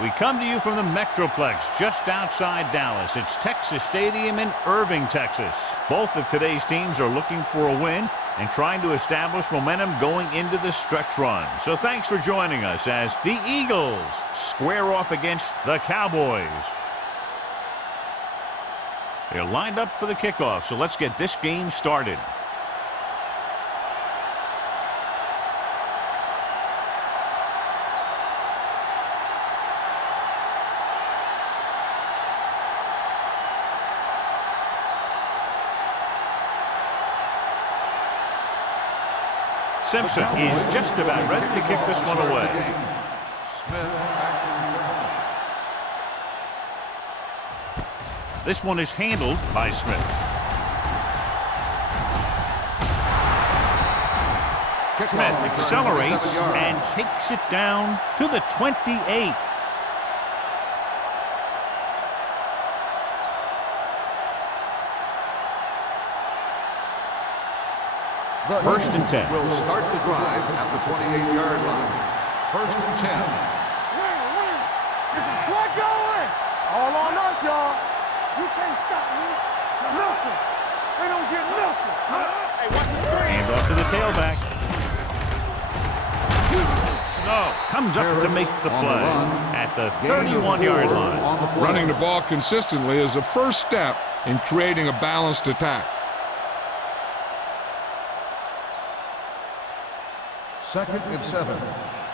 We come to you from the Metroplex just outside Dallas. It's Texas Stadium in Irving, Texas. Both of today's teams are looking for a win and trying to establish momentum going into the stretch run. So thanks for joining us as the Eagles square off against the Cowboys. They're lined up for the kickoff, so let's get this game started. Simpson is just about ready to kick this one away. This one is handled by Smith. Smith accelerates and takes it down to the 28. First and 10. Will start the drive at the 28-yard line. First and 10. This is what going? All on us, y'all. You can't stop me. Nothing. They don't get nothing. Hey, watch the screen. Hands off to the tailback. Snow comes up to make the play at the 31-yard line. Running the ball consistently is the first step in creating a balanced attack. Second and 7.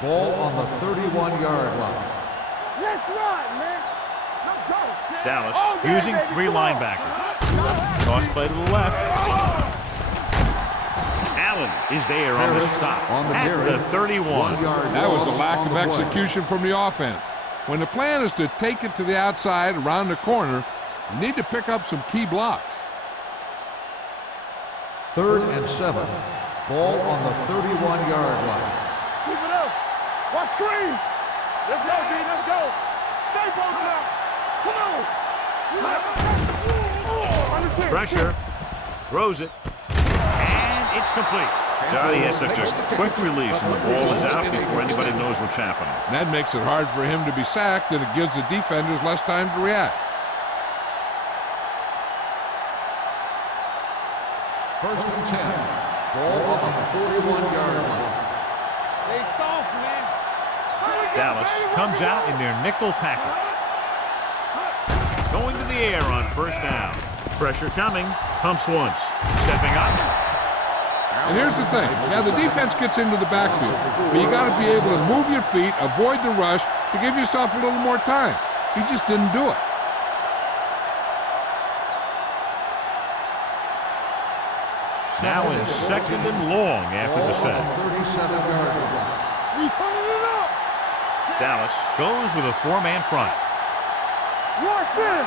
Ball on the 31-yard line. Let's run, man. Let's go. Dallas using three linebackers. Toss play to the left. Allen is there on the stop at the 31. That was a lack of execution from the offense. When the plan is to take it to the outside around the corner, you need to pick up some key blocks. Third and 7. Ball on the 31-yard line. Keep it up. Watch screen. Let's go, D. Let's go. Stay posted up. Come on. Pressure. Throws it. And it's complete. God, he has such a quick release, and the ball is out before anybody knows what's happening. And that makes it hard for him to be sacked, and it gives the defenders less time to react. First and 10. Ball on the 41-yard line. They soft, man. Dallas comes out in their nickel package. Going to the air on first down. Pressure coming. Pumps once. Stepping up. And here's the thing. Now, the defense gets into the backfield, but you got to be able to move your feet, avoid the rush, to give yourself a little more time. He just didn't do it. Now in second and long after the set. 37-yard line. We turning it up. Dallas goes with a four-man front. Watch it.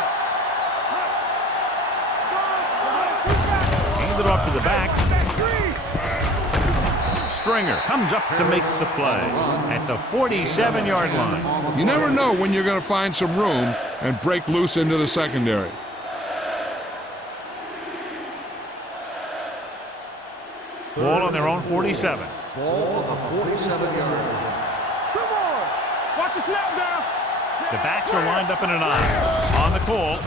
Handed off to the back. Stringer comes up to make the play at the 47-yard line. You never know when you're going to find some room and break loose into the secondary. Ball on their own 47. Ball on the 47-yard line. Come on. Watch the snap down. The backs are lined up in an eye. On the call.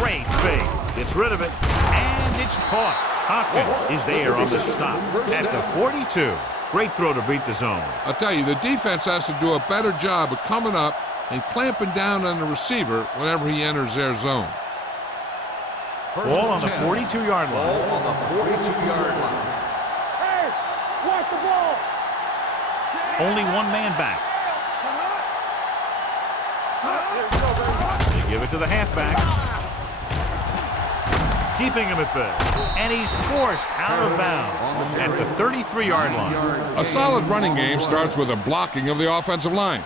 Great fake. Gets rid of it. And it's caught. Hopkins is there on the stop at the 42. Great throw to beat the zone. I'll tell you, the defense has to do a better job of coming up and clamping down on the receiver whenever he enters their zone. Ball on the 42-yard line. Ball on the 42-yard line. Hey, watch the ball. Only one man back. They give it to the halfback. Keeping him at bay. And he's forced out of bounds at the 33-yard line. A solid running game starts with a blocking of the offensive line.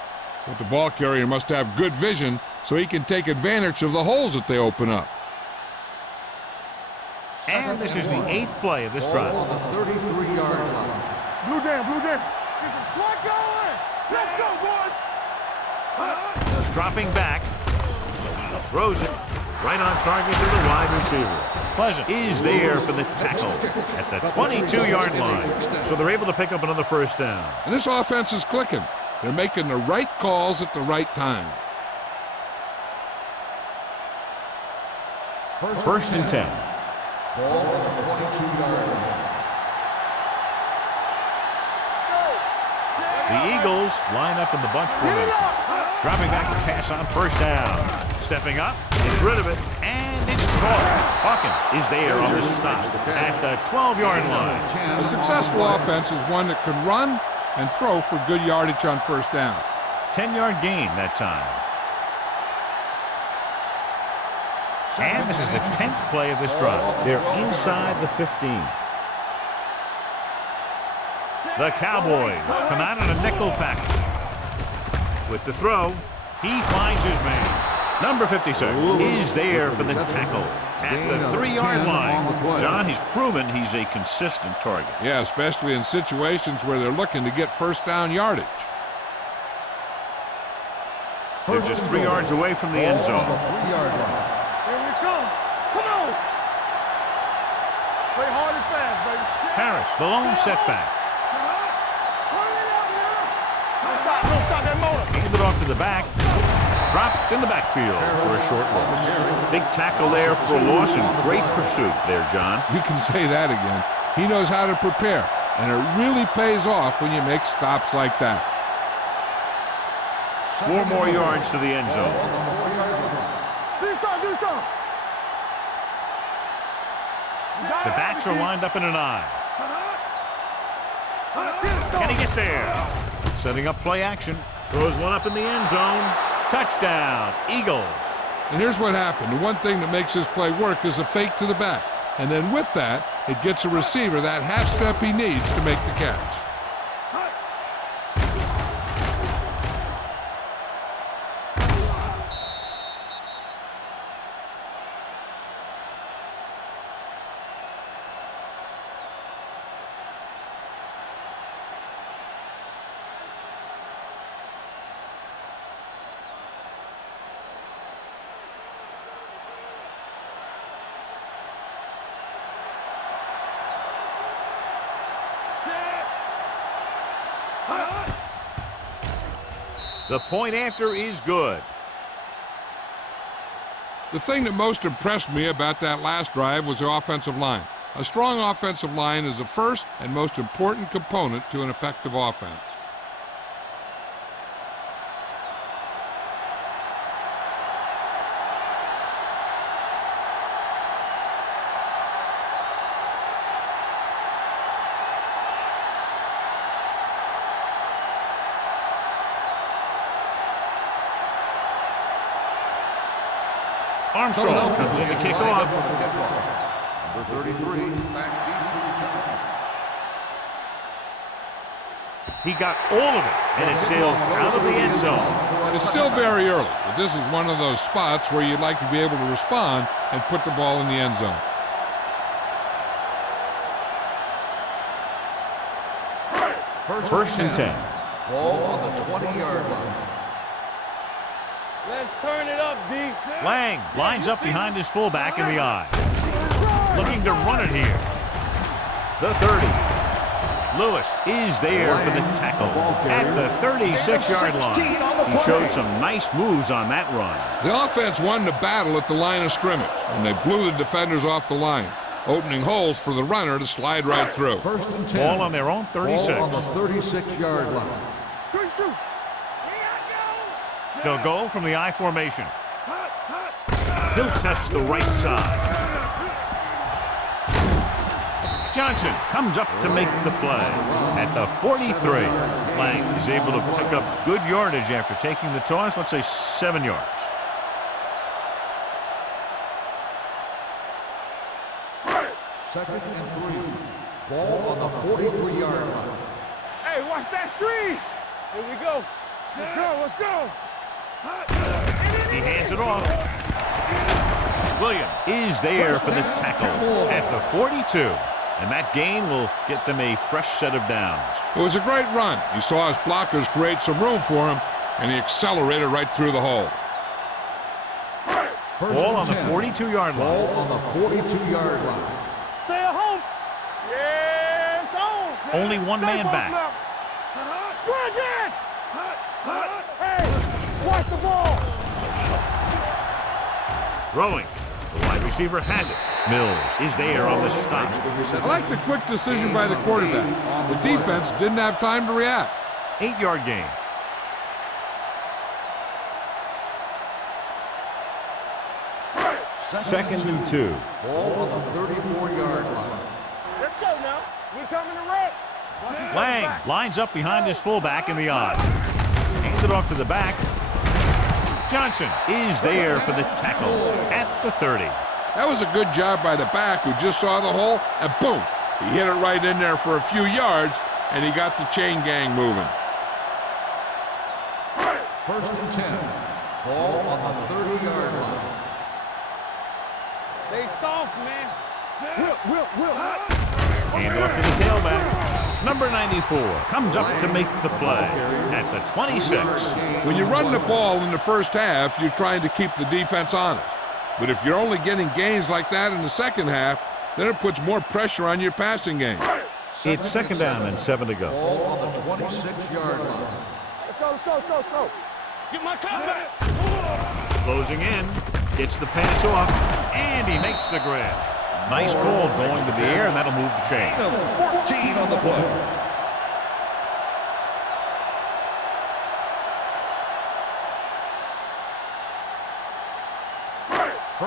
But the ball carrier must have good vision so he can take advantage of the holes that they open up. And this is the 8th play of this drive. On the 33-yard line. Blue down, blue down. Get some slot going. Let's go, boys. Dropping back. Throws it. Right on target to the wide receiver. Pleasant is there for the tackle at the 22-yard line. So they're able to pick up another first down. And this offense is clicking. They're making the right calls at the right time. First and 10. Ball on the 22-yard line. The Eagles line up in the bunch formation. Dropping back to pass on first down. Stepping up, gets rid of it, and it's caught. Hawkins is there on the stop at the 12-yard line. A successful offense is one that can run and throw for good yardage on first down. 10-yard gain that time. And this is the 10th play of this drive. They're inside the 15. The Cowboys come out in a nickel package. With the throw, he finds his man. Number 56 is there for the tackle at the 3-yard line. John, he's proven he's a consistent target. Yeah, especially in situations where they're looking to get first down yardage. They're just 3 yards away from the end zone. 3-yard line. Here we come. Come on. Play hard and fast, baby. Harris, the lone setback. Don't stop that motor. Handed off to the back. Dropped in the backfield for a short loss. Big tackle there for a loss and great pursuit there, John. You can say that again. He knows how to prepare, and it really pays off when you make stops like that. 4 more yards to the end zone. Do something. The backs are lined up in an eye. Can he get there? Setting up play action. Throws one up in the end zone. Touchdown, Eagles. And here's what happened. The one thing that makes this play work is a fake to the back. And then with that, it gets a receiver that half step he needs to make the catch. The point after is good. The thing that most impressed me about that last drive was the offensive line. A strong offensive line is the first and most important component to an effective offense. Armstrong comes in to kick off. Number 33, back deep to return. He got all of it, and it sails out of the end zone. It's still very early, but this is one of those spots where you'd like to be able to respond and put the ball in the end zone. First and 10. Ball on the 20-yard line. Let's turn it up, D. Lang lines up behind his fullback in the eye. Looking to run it here. The 30. Lewis is there for the tackle at the 36-yard line. He showed some nice moves on that run. The offense won the battle at the line of scrimmage, and they blew the defenders off the line, opening holes for the runner to slide right through. First and 10. Ball on their own 36. Ball on the 36-yard line. Good shoot. They'll go from the I formation. He'll test the right side. Johnson comes up to make the play at the 43. Lang is able to pick up good yardage after taking the toss, let's say 7 yards. Second and 3. Ball on the 43-yard line. Hey, watch that screen. Here we go. Let's go. He hands it off. Williams is there for the tackle at the 42. And that gain will get them a fresh set of downs. It was a great run. He saw his blockers create some room for him, and he accelerated right through the hole. Ball on the 42-yard line. Ball on the 42-yard line. Stay at home. Yeah, it's on. Only one man back. Run again. Hey, watch the ball. Throwing. The wide receiver has it. Mills is there on the stop. I like the quick decision by the quarterback. The defense didn't have time to react. 8-yard gain. Second and 2. Ball on the 34-yard line. Let's go now. We're coming to wreck. Lang lines up behind his fullback in the odd. Hands it off to the back. Johnson is there for the tackle at the 30. That was a good job by the back who just saw the hole, and boom, he hit it right in there for a few yards, and he got the chain gang moving. First and 10. Ball on the 30-yard line. They soft, man. Whip. Hand off to the tailback. Number 94 comes up to make the play at the 26. When you run the ball in the first half, you're trying to keep the defense honest. But if you're only getting gains like that in the second half, then it puts more pressure on your passing game. It's second down and 7 to go. Ball on the 26-yard line. Let's go. Get my cup back. Closing in, gets the pass off, and he makes the grab. Nice call going to the air, and that'll move the chain. 14 on the play.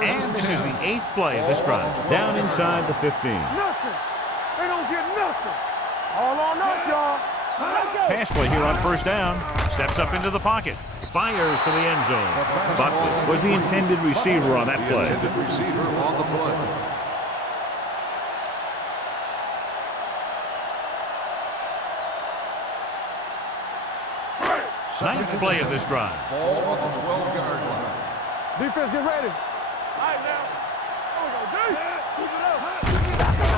And this is the 8th play of this drive. Down inside the 15. Nothing. They don't get nothing. All on us, y'all. Let's go. Pass play here on first down. Steps up into the pocket. Fires to the end zone. Buckley was the intended receiver on that play. Intended receiver on the play. Ninth play of this drive. Ball on the 12-yard line. Defense, get ready. All right, now. Keep it up.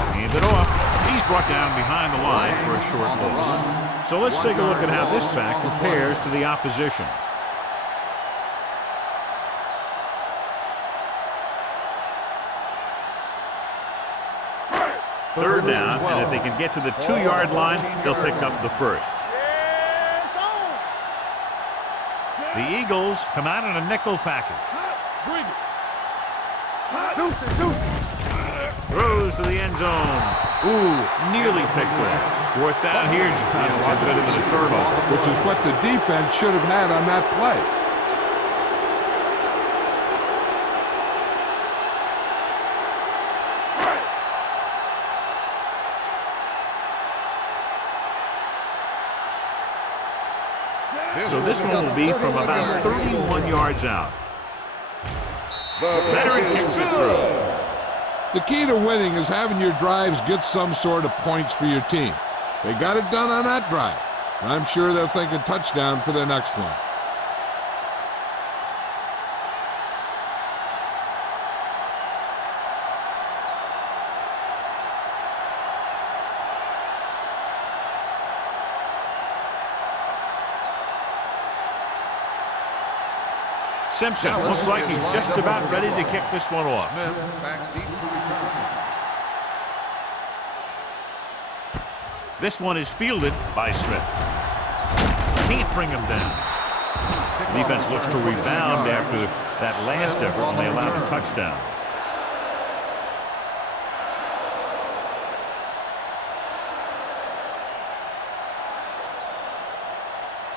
Hand it off. He's brought down behind the line for a short loss. So let's take a look at how this back compares to the opposition. Third down, and if they can get to the 2-yard line, they'll pick up the first. The Eagles come out in a nickel package. Bring it. Throws to the end zone. Ooh, nearly picked off. Fourth down here, a lot better than a turnover. Which is what the defense should have had on that play. So this one will be from about 31 yards out. The veteran kicks it through. The key to winning is having your drives get some sort of points for your team. They got it done on that drive. And I'm sure they're thinking touchdown for their next one. Simpson looks like he's just about ready to kick this one off. Smith back deep to return. This one is fielded by Smith. Can't bring him down. Defense looks to rebound after that last effort when they allowed a touchdown.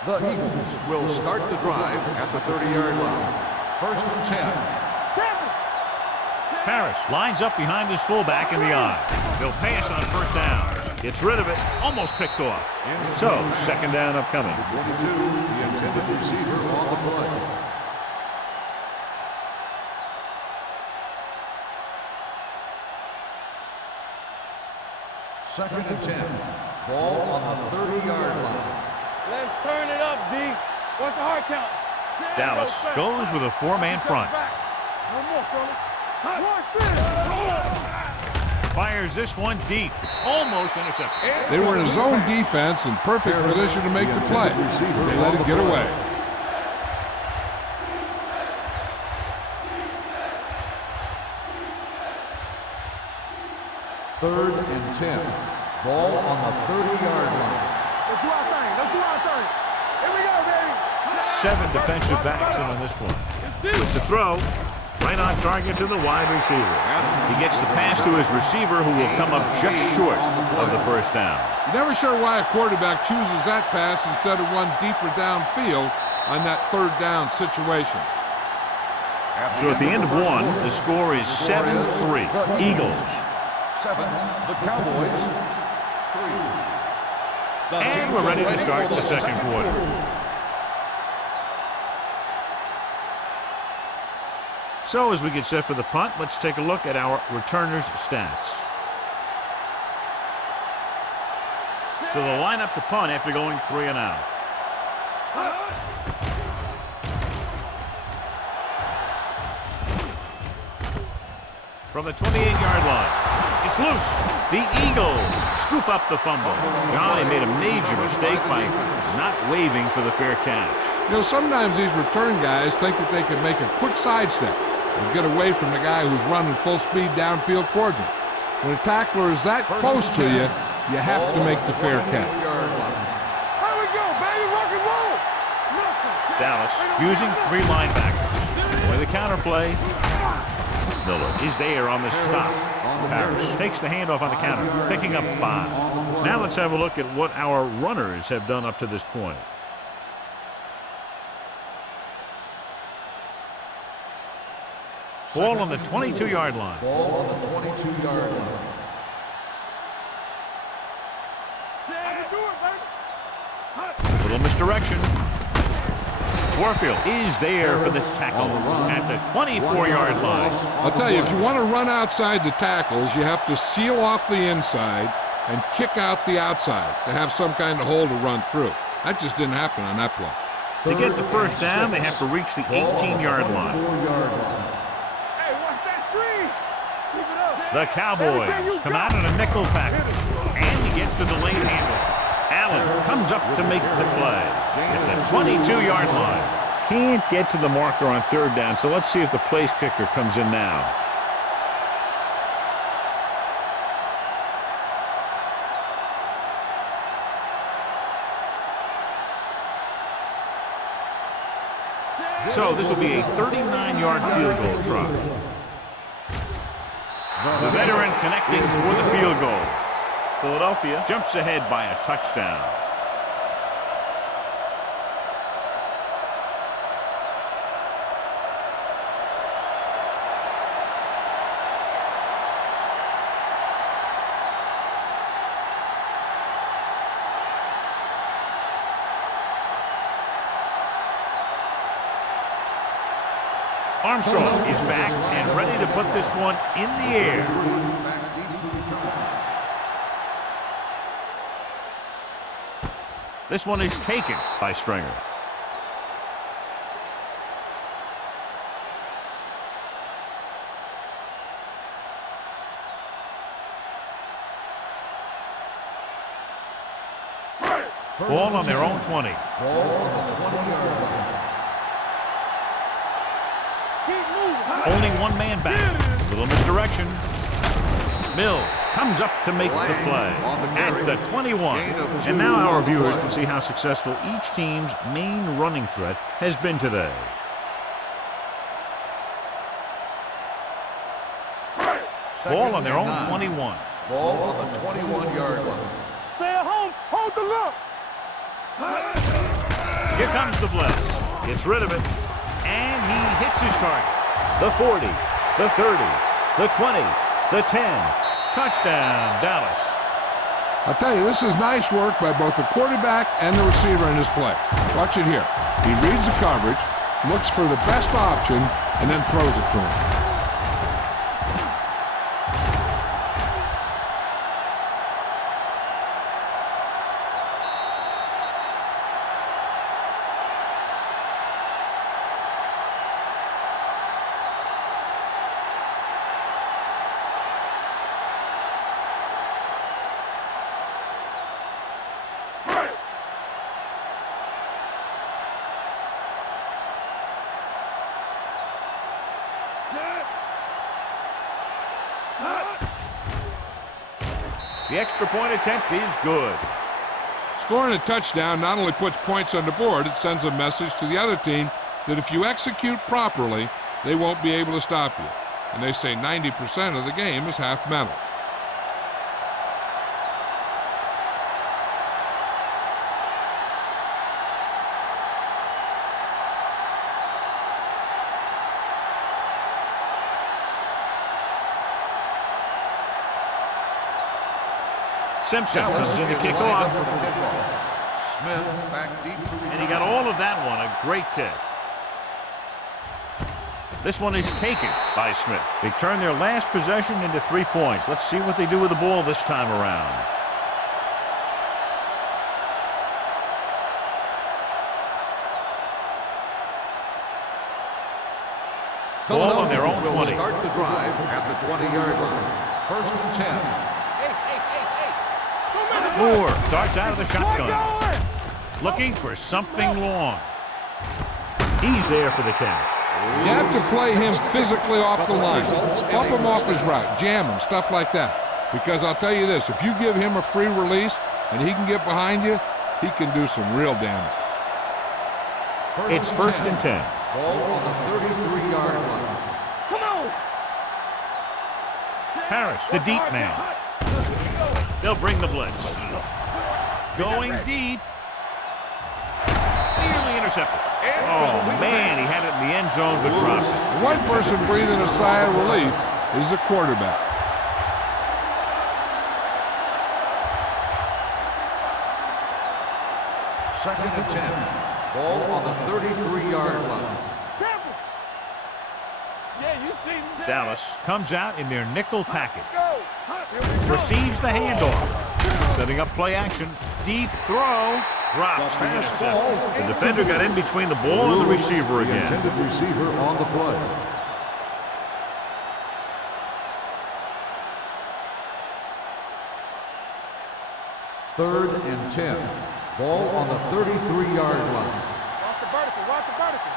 The Eagles will start the drive at the 30-yard line. First and 10. Parrish lines up behind his fullback in the eye. They'll pass on first down. Gets rid of it, almost picked off. So, second down upcoming. 22, the intended receiver on the play. Second and 10. Ball on the 30-yard line. Let's turn it up, D. What's the hard count? Dallas goes with a 4-man front. One more, fella. Fires this one deep. Almost intercepted. They were in a zone defense in perfect position to make the play. They let it get away. Third and 10. Ball on the 30-yard line. Let's do our thing. Here we go, baby. 7 defensive backs in on this one. With the throw, right on target to the wide receiver. He gets the pass to his receiver, who will come up just short of the first down. You're never sure why a quarterback chooses that pass instead of one deeper downfield on that third down situation. So at the end of one, the score is 7-3. Eagles. 7, the Cowboys 3. And we're ready to start the second quarter. So as we get set for the punt, let's take a look at our returners' stats. So they'll line up to punt after going 3 and out. From the 28-yard line, it's loose. The Eagles scoop up the fumble. Johnny made a major mistake by not waving for the fair catch. You know, sometimes these return guys think that they can make a quick sidestep and get away from the guy who's running full speed downfield towards him. When a tackler is that close to you, you have to make the fair catch. Here we go, baby, rock and roll. Dallas using 3 linebackers. With the counter play, Miller is there on the stop. Harris takes the handoff on the counter, picking up 5. Now let's have a look at what our runners have done up to this point. Ball on the 22-yard line. Ball on the 22-yard line. Little misdirection. Warfield is there for the tackle at the 24-yard line. I'll tell you, if you want to run outside the tackles, you have to seal off the inside and kick out the outside to have some kind of hole to run through. That just didn't happen on that play. To get the first down, they have to reach the 18-yard line. Hey, watch that screen. Keep it up. The Cowboys come out in a nickel package, and he gets the delayed handoff. Allen comes up to make the play at the 22-yard line. Can't get to the marker on third down, so let's see if the place kicker comes in now. So this will be a 39-yard field goal try. The veteran connecting for the field goal. Philadelphia jumps ahead by a touchdown. Armstrong is back and ready to put this one in the air. This one is taken by Stringer. Ball on their own 20. Ball on the 20-yard line. Only one man back. Little misdirection. Mills comes up to make the play at the 21. And now our viewers can see how successful each team's main running threat has been today. Ball on their own 21. Ball on the 21-yard line. Stay at home. Hold the look. Here comes the blitz. Gets rid of it. And he hits his target. The 40, the 30, the 20, the 10. Touchdown, Dallas. I'll tell you, this is nice work by both the quarterback and the receiver in this play. Watch it here. He reads the coverage, looks for the best option, and then throws it to him. The extra point attempt is good. Scoring a touchdown not only puts points on the board, it sends a message to the other team that if you execute properly, they won't be able to stop you. And they say 90% of the game is half mental. Simpson comes in to kick off. Smith back deep to return. And he got all of that one. A great kick. This one is taken by Smith. They turn their last possession into 3 points. Let's see what they do with the ball this time around. Ball on their own 20. Will start the drive at the 20-yard line. First and 10. Moore starts out of the shotgun. Looking for something long. He's there for the catch. You have to play him physically off the line. Bump him off his route, jam him, stuff like that. Because I'll tell you this, if you give him a free release and he can get behind you, he can do some real damage. It's first and 10. Ball on the 33-yard line. Come on. Harris, the deep man. They'll bring the blitz. Going deep. Nearly intercepted. Oh, man, he had it in the end zone, but dropped it. One person breathing a sigh of relief is the quarterback. Second and 10. Ball on the 33-yard line. Yeah, you see me. Dallas comes out in their nickel package. Receives the handoff. Setting up play action. Deep throw. Drops the interception. The defender got in between the ball and the receiver again. Intended receiver on the play. Third and 10. Ball on the 33-yard line. Watch the vertical. Watch the vertical.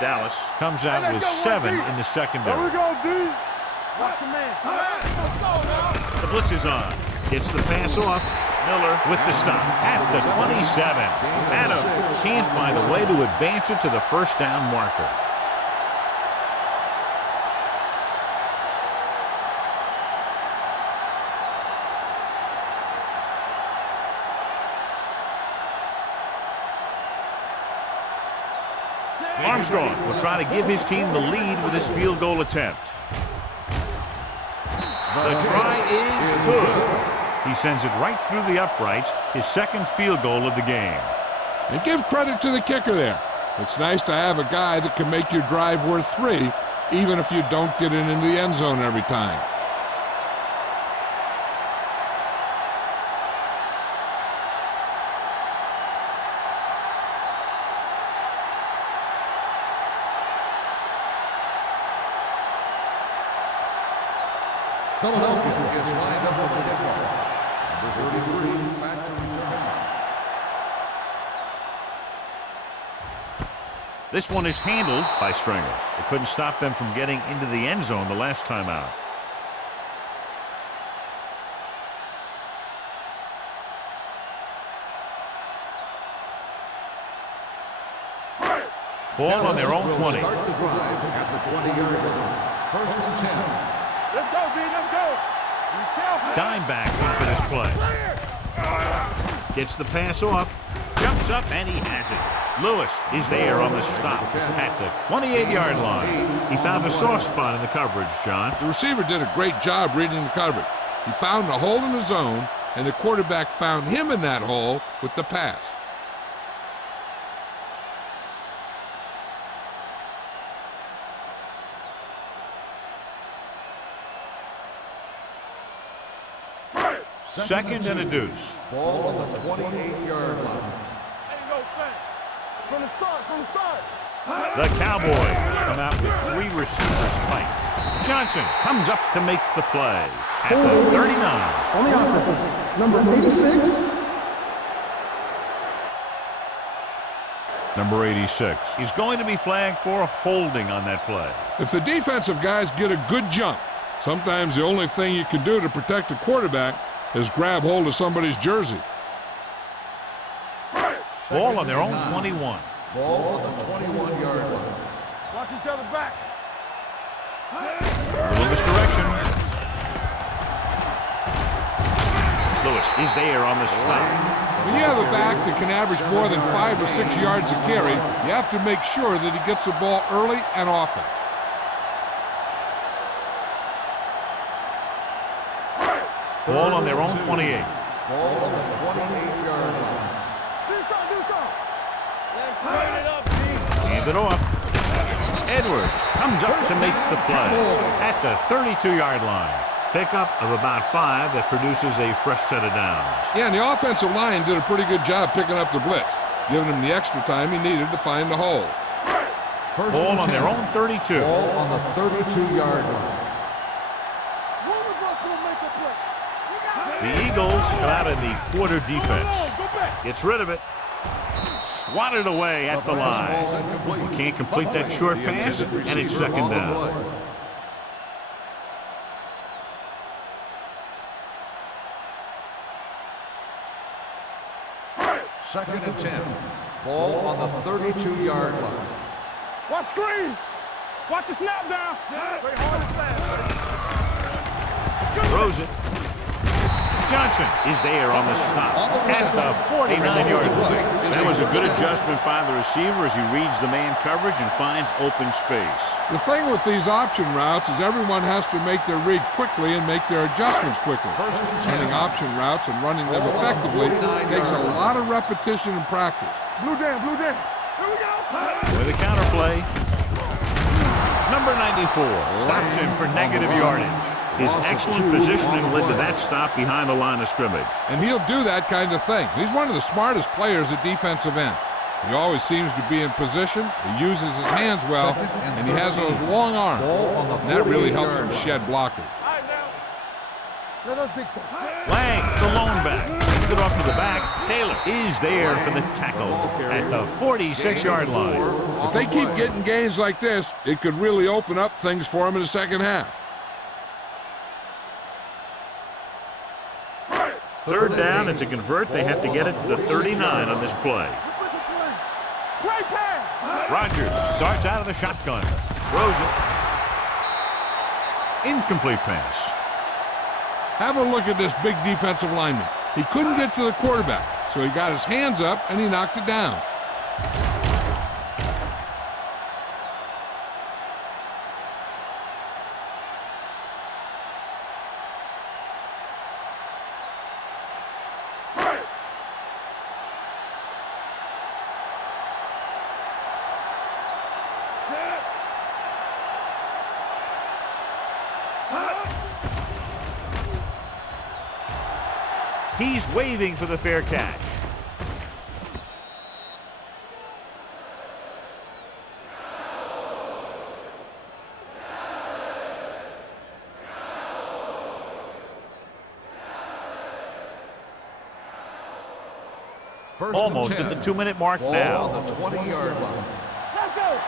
Dallas comes out with 7 in the secondary. There we go, D. Watch your man. Let's go now. The blitz is on. Gets the pass off. Miller with the stop at the 27. Adams can't find a way to advance it to the first down marker. Armstrong will try to give his team the lead with his field goal attempt. The try is good. He sends it right through the uprights, his second field goal of the game. And give credit to the kicker there. It's nice to have a guy that can make your drive worth 3, even if you don't get it into the end zone every time. Philadelphia is lined up for the kickoff. Number 33, back to return. This one is handled by Stringer. It couldn't stop them from getting into the end zone the last time out. Ball on their own 20. Start the drive at the 20-yard line. First and 10. Let's go, D. Let's go. Be careful. Dimebacks in for this play. Gets the pass off. Jumps up, and he has it. Lewis is there on the stop at the 28-yard line. He found a soft spot in the coverage, John. The receiver did a great job reading the coverage. He found a hole in the zone, and the quarterback found him in that hole with the pass. Second and a deuce. Ball on the 28-yard line. Ain't no thing. From the start. The Cowboys come out with 3 receivers tight. Johnson comes up to make the play at the 39. On the offense, number 86. Number 86 is going to be flagged for holding on that play. If the defensive guys get a good jump, sometimes the only thing you can do to protect the quarterback is grab hold of somebody's jersey. Ball on their own 21. Ball on the 21-yard line. Watch each other back. A little misdirection. Lewis is there on the stop. When you have a back that can average more than 5 or 6 yards a carry, you have to make sure that he gets the ball early and often. Ball on their own 28. Ball on the 28-yard line. Do something. Let's turn it up, G. Hand it off. Edwards comes up to make the play at the 32-yard line. Pickup of about 5 that produces a fresh set of downs. Yeah, and the offensive line did a pretty good job picking up the blitz, giving him the extra time he needed to find the hole. Ball on their own 32. Ball on the 32-yard line. One of us will make a play. The Eagles come out in the quarter defense. Go back. Gets rid of it. Swatted away at the line. Can't complete that short pass, and it's second down. Second and 10. Ball on the 32-yard line. Watch screen. Watch the snap down. Play hard and fast. Throws it. Johnson is there on the stop at the 49-yard line. That was a good adjustment by the receiver as he reads the man coverage and finds open space. The thing with these option routes is everyone has to make their read quickly and make their adjustments quickly. Running option routes and running them effectively takes a lot of repetition and practice. Blue down. Here we go. With a counterplay. Number 94 stops him for negative yardage. His excellent positioning led to that stop behind the line of scrimmage. And he'll do that kind of thing. He's one of the smartest players at defensive end. He always seems to be in position, he uses his hands well, and he has those long arms. And that really helps him shed blockers. All right, now. No, that's big time. Lang, the lone back, takes it off to the back. Taylor is there for the tackle at the 46-yard line. If they keep getting gains like this, it could really open up things for him in the second half. Third down, and to convert, they have to get it to the 39 on this play. Play pass. Rodgers starts out of the shotgun. Throws it. Incomplete pass. Have a look at this big defensive lineman. He couldn't get to the quarterback, so he got his hands up and he knocked it down. He's waving for the fair catch. Almost at the 2-minute mark now. On the 20-yard line. Let's go.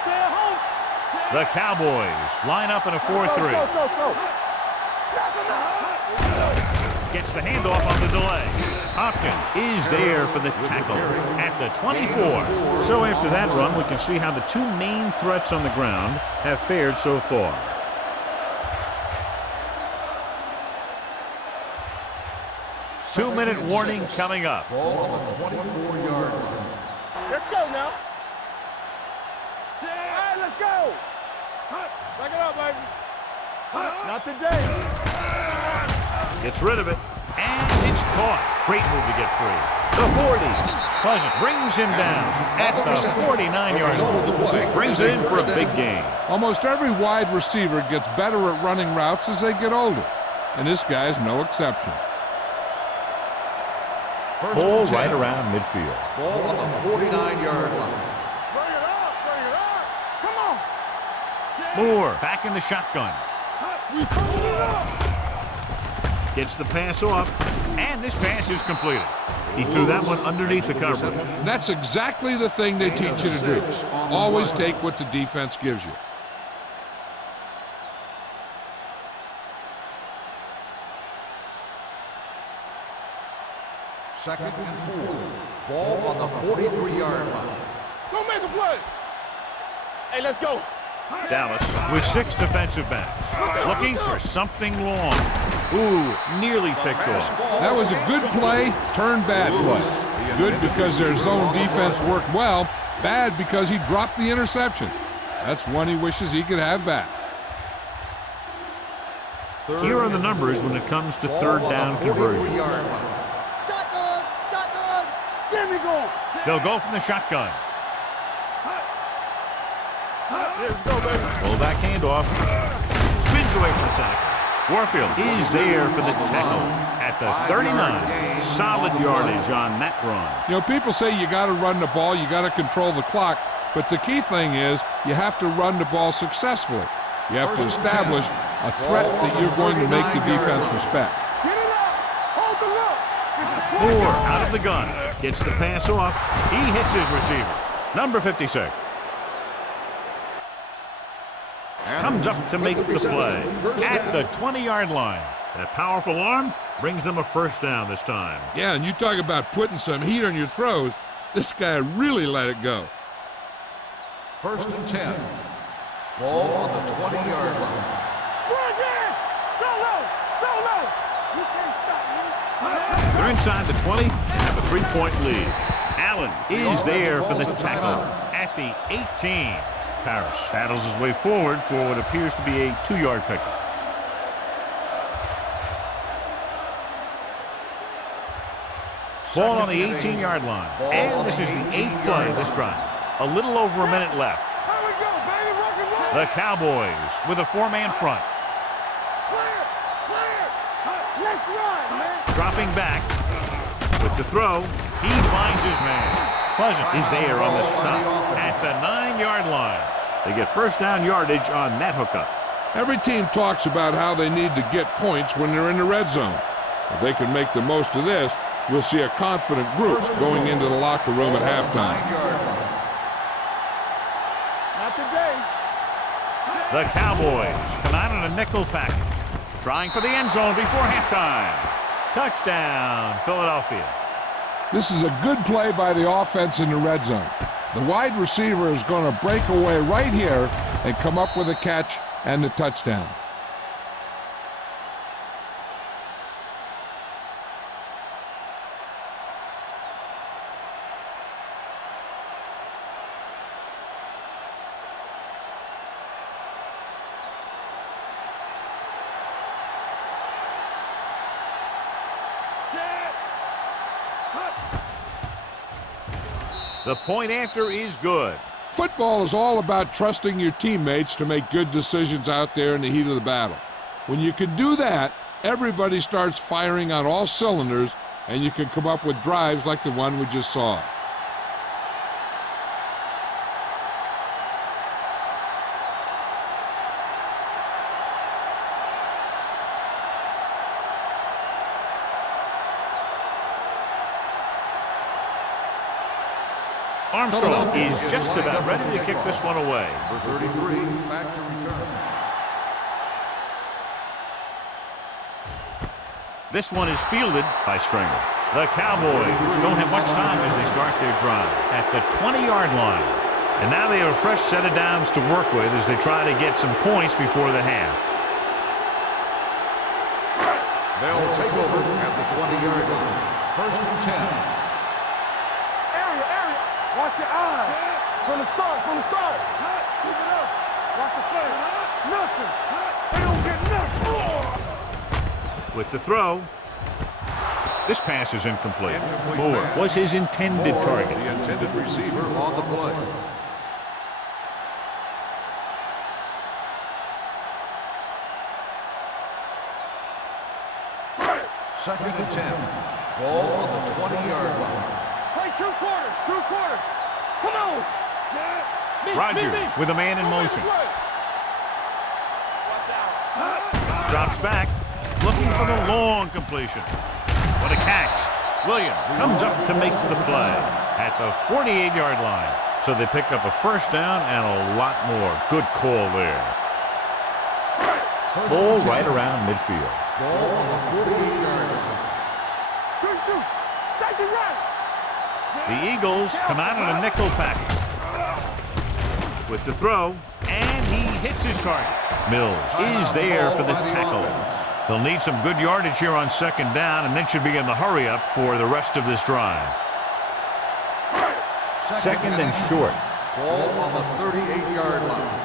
Stay at home. The Cowboys line up in a 4-3. Go. Gets the handoff on the delay. Hopkins is there for the tackle at the 24. So after that run, we can see how the two main threats on the ground have fared so far. Two-minute warning coming up. Ball on the 24-yard line. Let's go now. All right, let's go. Back it up, baby. Not today. Gets rid of it, and it's caught. Great move to get free. The 40. Pleasant brings him down at the 49-yard line. Brings it in for a big gain. Almost every wide receiver gets better at running routes as they get older, and this guy's no exception. Ball right around midfield. Ball on the 49-yard line. Bring it up. Come on. Moore back in the shotgun. We turn it up. Gets the pass off, and this pass is completed. He threw that one underneath the coverage. That's exactly the thing they teach you to do. Always take what the defense gives you. Second and 4. Ball on the 43-yard line. Don't make a play. Hey, let's go. Dallas with 6 defensive backs, looking for something long. Ooh, nearly picked off. That was a good play, turned bad play. Good because their zone defense worked well, bad because he dropped the interception. That's one he wishes he could have back. Here are the numbers when it comes to third down conversions. Shotgun! Shotgun! There we go! They'll go from the shotgun. Let's go, baby. Fullback handoff. Spins away from the tackle. Warfield is there for the tackle at the 39. Solid yardage on that run. You know, people say you got to run the ball, you got to control the clock, but the key thing is you have to run the ball successfully. You have to establish a threat that you're going to make the defense respect. Get it up! Hold the look! Moore out of the gun. Gets the pass off. He hits his receiver. Number 56. Comes up to make the play at the 20-yard line. That powerful arm brings them a first down this time. Yeah, and you talk about putting some heat on your throws. This guy really let it go. 1st and 10. Ball on the 20-yard line. Run again! So low! So low! You can't stop me! They're inside the 20 and have a 3-point lead. Allen is there for the tackle at the 18. Parrish paddles his way forward for what appears to be a 2-yard pickup. Ball on the 18-yard line. And this is the 8th play of this drive. A little over a minute left. Here we go, baby! Rock and roll! The Cowboys with a 4-man front. Clear! Clear! Let's run, man! Dropping back with the throw. He finds his man. Pleasant is there on the stop at the 9-yard line. They get first down yardage on that hookup. Every team talks about how they need to get points when they're in the red zone. If they can make the most of this, we'll see a confident group going into the locker room at halftime. Not today. The Cowboys come out in a nickel package, trying for the end zone before halftime. Touchdown, Philadelphia. This is a good play by the offense in the red zone. The wide receiver is going to break away right here and come up with a catch and the touchdown. The point after is good. Football is all about trusting your teammates to make good decisions out there in the heat of the battle. When you can do that, everybody starts firing on all cylinders, and you can come up with drives like the one we just saw. Armstrong is just about ready to kick this one away. Number 33, back to return. This one is fielded by Stringer. The Cowboys don't have much time as they start their drive at the 20-yard line. And now they have a fresh set of downs to work with as they try to get some points before the half. They'll take over at the 20-yard line. 1st and 10. Watch your eyes. From the start, from the start. Keep it up. Watch the play. Nothing. They don't get nothing. With the throw. This pass is incomplete. Moore was his intended target. The intended receiver on the play. Second and 10. Ball on the 20-yard line. Play 2 quarters, 2 quarters. Come on. Rodgers with a man in motion. Drops back, looking for the long completion. What a catch. Williams comes up to make the play at the 48-yard line. So they pick up a first down and a lot more. Good call there. Ball right around midfield. Ball on the 48-yard line. Good shoot. Safety right. The Eagles come out in a nickel package with the throw, and he hits his target. Mills is there for the tackle. They'll need some good yardage here on second down, and then should begin the hurry-up for the rest of this drive. Second and short. Ball on the 38-yard line.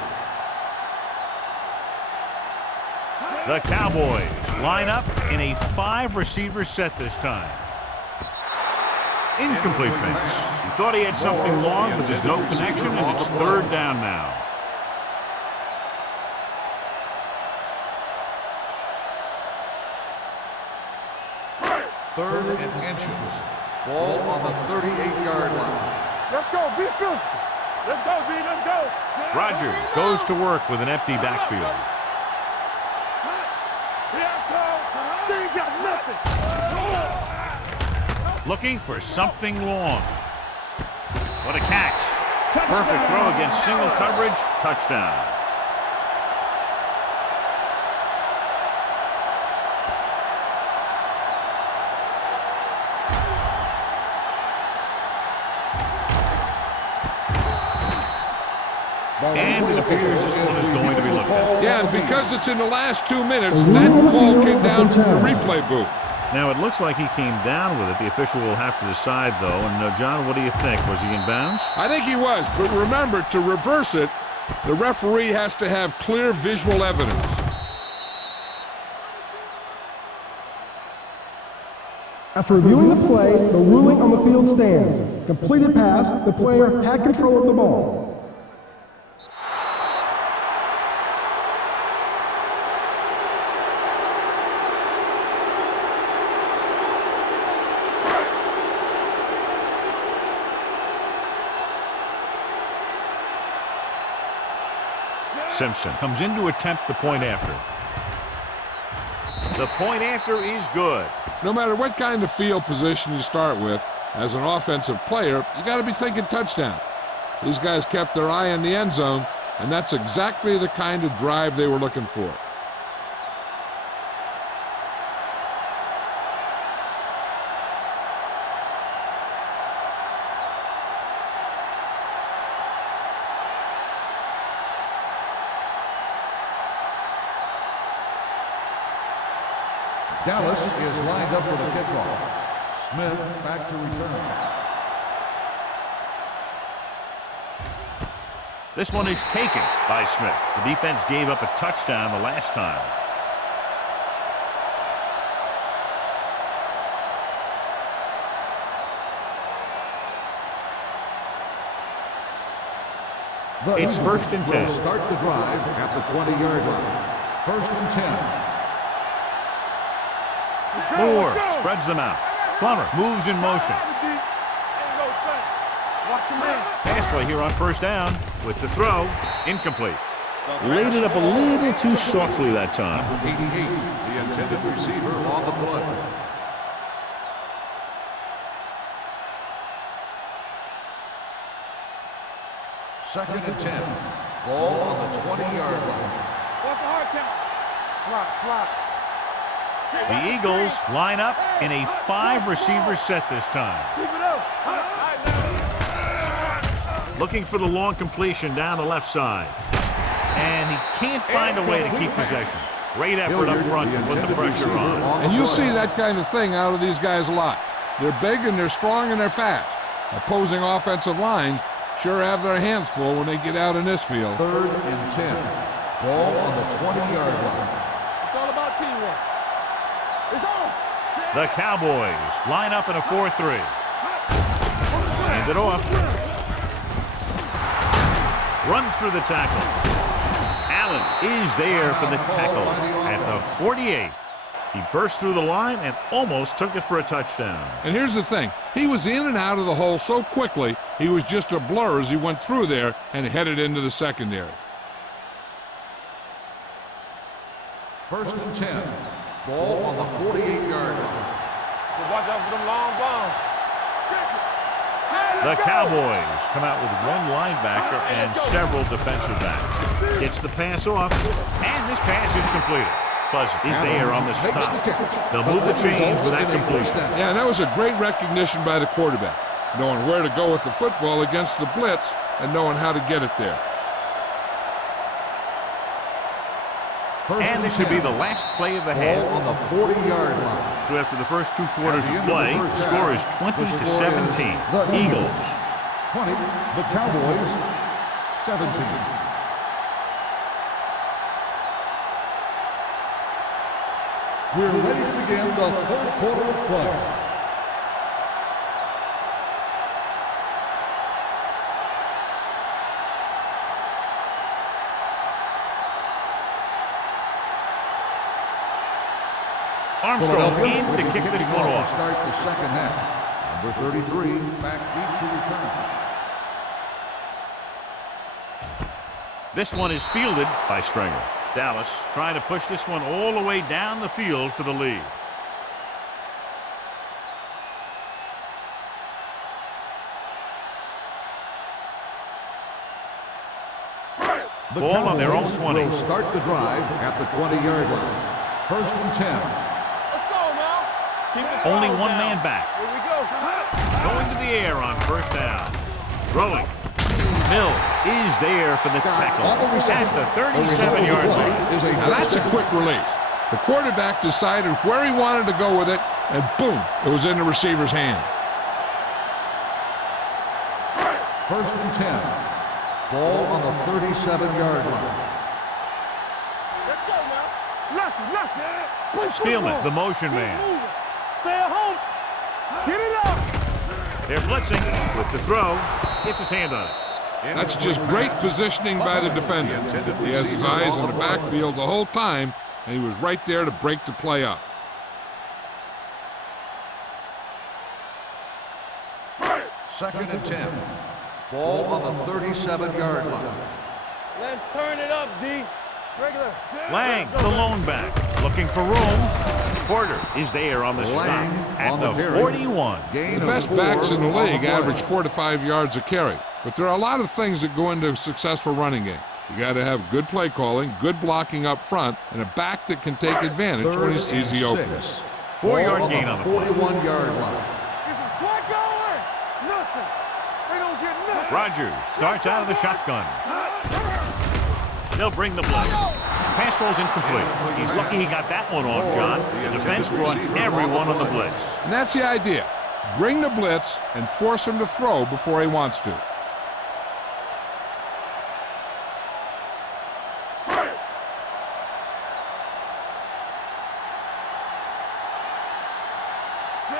The Cowboys line up in a 5-receiver set this time. Incomplete pass. He thought he had something long, but there's no connection, and it's third down now. Third and inches. Ball on the 38-yard line. Let's go, be physical. Let's go, B, let's go. Rodgers goes to work with an empty backfield. Here I come. They ain't got nothing. Looking for something long. What a catch. Perfect throw against single coverage. Touchdown. And it appears this one is going to be looked at. Yeah, and because it's in the last 2 minutes, that call came down from the replay booth. Now, it looks like he came down with it. The official will have to decide, though. And, John, what do you think? Was he in bounds? I think he was, but remember, to reverse it, the referee has to have clear visual evidence. After reviewing the play, the ruling on the field stands. Completed pass, the player had control of the ball. Simpson comes in to attempt the point after. The point after is good. No matter what kind of field position you start with, as an offensive player, you got to be thinking touchdown. These guys kept their eye on the end zone, and that's exactly the kind of drive they were looking for. Dallas is lined up for the kickoff. Smith back to return. This one is taken by Smith. The defense gave up a touchdown the last time. It's first and 10. Will start the drive at the 20-yard line. First and 10. Moore spreads them out. Plummer moves in motion. Pass play here on first down with the throw. Incomplete. Laid it up a little too softly that time. 88, the intended receiver on the play. Second and 10. Ball on the 20-yard line. What's the hard count? Slot. The Eagles line up in a 5-receiver set this time. Keep it up. Looking for the long completion down the left side. And he can't find a way to keep possession. Great effort up front to put the pressure on. And you'll see that kind of thing out of these guys a lot. They're big and they're strong and they're fast. Opposing offensive lines sure have their hands full when they get out in this field. Third and 10. Ball on the 20-yard line. It's all about teamwork. It's on. The Cowboys line up in a 4-3. Hand it off. Runs through the tackle. Allen is there for the tackle at the 48. He burst through the line and almost took it for a touchdown. And here's the thing. He was in and out of the hole so quickly, he was just a blur as he went through there and headed into the secondary. First and 10. Ball on the 48-yard line. So watch out for them long bombs. The Cowboys come out with one linebacker and several defensive backs. Gets the pass off, and this pass is completed. Pleasant is there on the stop. They'll move the chains with that completion. Yeah, and that was a great recognition by the quarterback, knowing where to go with the football against the blitz and knowing how to get it there. And this should be the last play of the half. On the 40-yard line. So after the first 2 quarters of play, the score is 20-17. Eagles. 20, the Cowboys 17. We're ready to begin the third quarter of play. Armstrong in to kick this one off. Start the second half. Number 33 back deep to return. This one is fielded by Stringer. Dallas trying to push this one all the way down the field for the lead. Ball on their own 20. Will start the drive at the 20-yard line. First and 10. Let's go now. Keep it Only going one down. man back. Here we go. Going to the air on first down. Throwing. Mill is there for the tackle at the 37-yard line. Now that's a quick release. The quarterback decided where he wanted to go with it, and boom, it was in the receiver's hand. First and 10. Ball on the 37-yard line. Let's go now. Spielman, the motion man. Stay at home. Get it up. They're blitzing with the throw. Gets his hand on it. That's just great positioning by the defender. He has his eyes in the backfield the whole time, and he was right there to break the play up. Second and 10. Ball on the 37-yard line. Let's turn it up, D. Regular. Lang, the lone back, looking for room. Porter is there on the stop at the 41. The best backs in the league average 4 to 5 yards a carry. But there are a lot of things that go into a successful running game. You got to have good play calling, good blocking up front, and a back that can take advantage when he sees the opening. 4-yard gain on the play. 41-yard line. Is it flat going? Nothing. They don't get nothing. Rogers starts out of the shotgun. They'll bring the blitz. Pass falls incomplete. He's lucky he got that one off, John. The defense brought everyone on the blitz. And that's the idea. Bring the blitz and force him to throw before he wants to.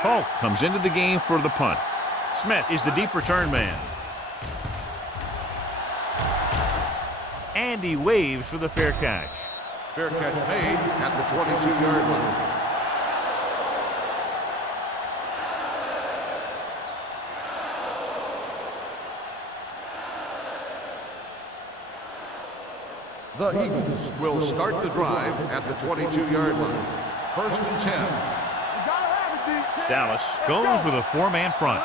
Polk comes into the game for the punt. Smith is the deep return man. And he waves for the fair catch. Fair catch made at the 22-yard line. The Eagles will start the drive at the 22-yard line. First and 10. Dallas goes with a 4-man front.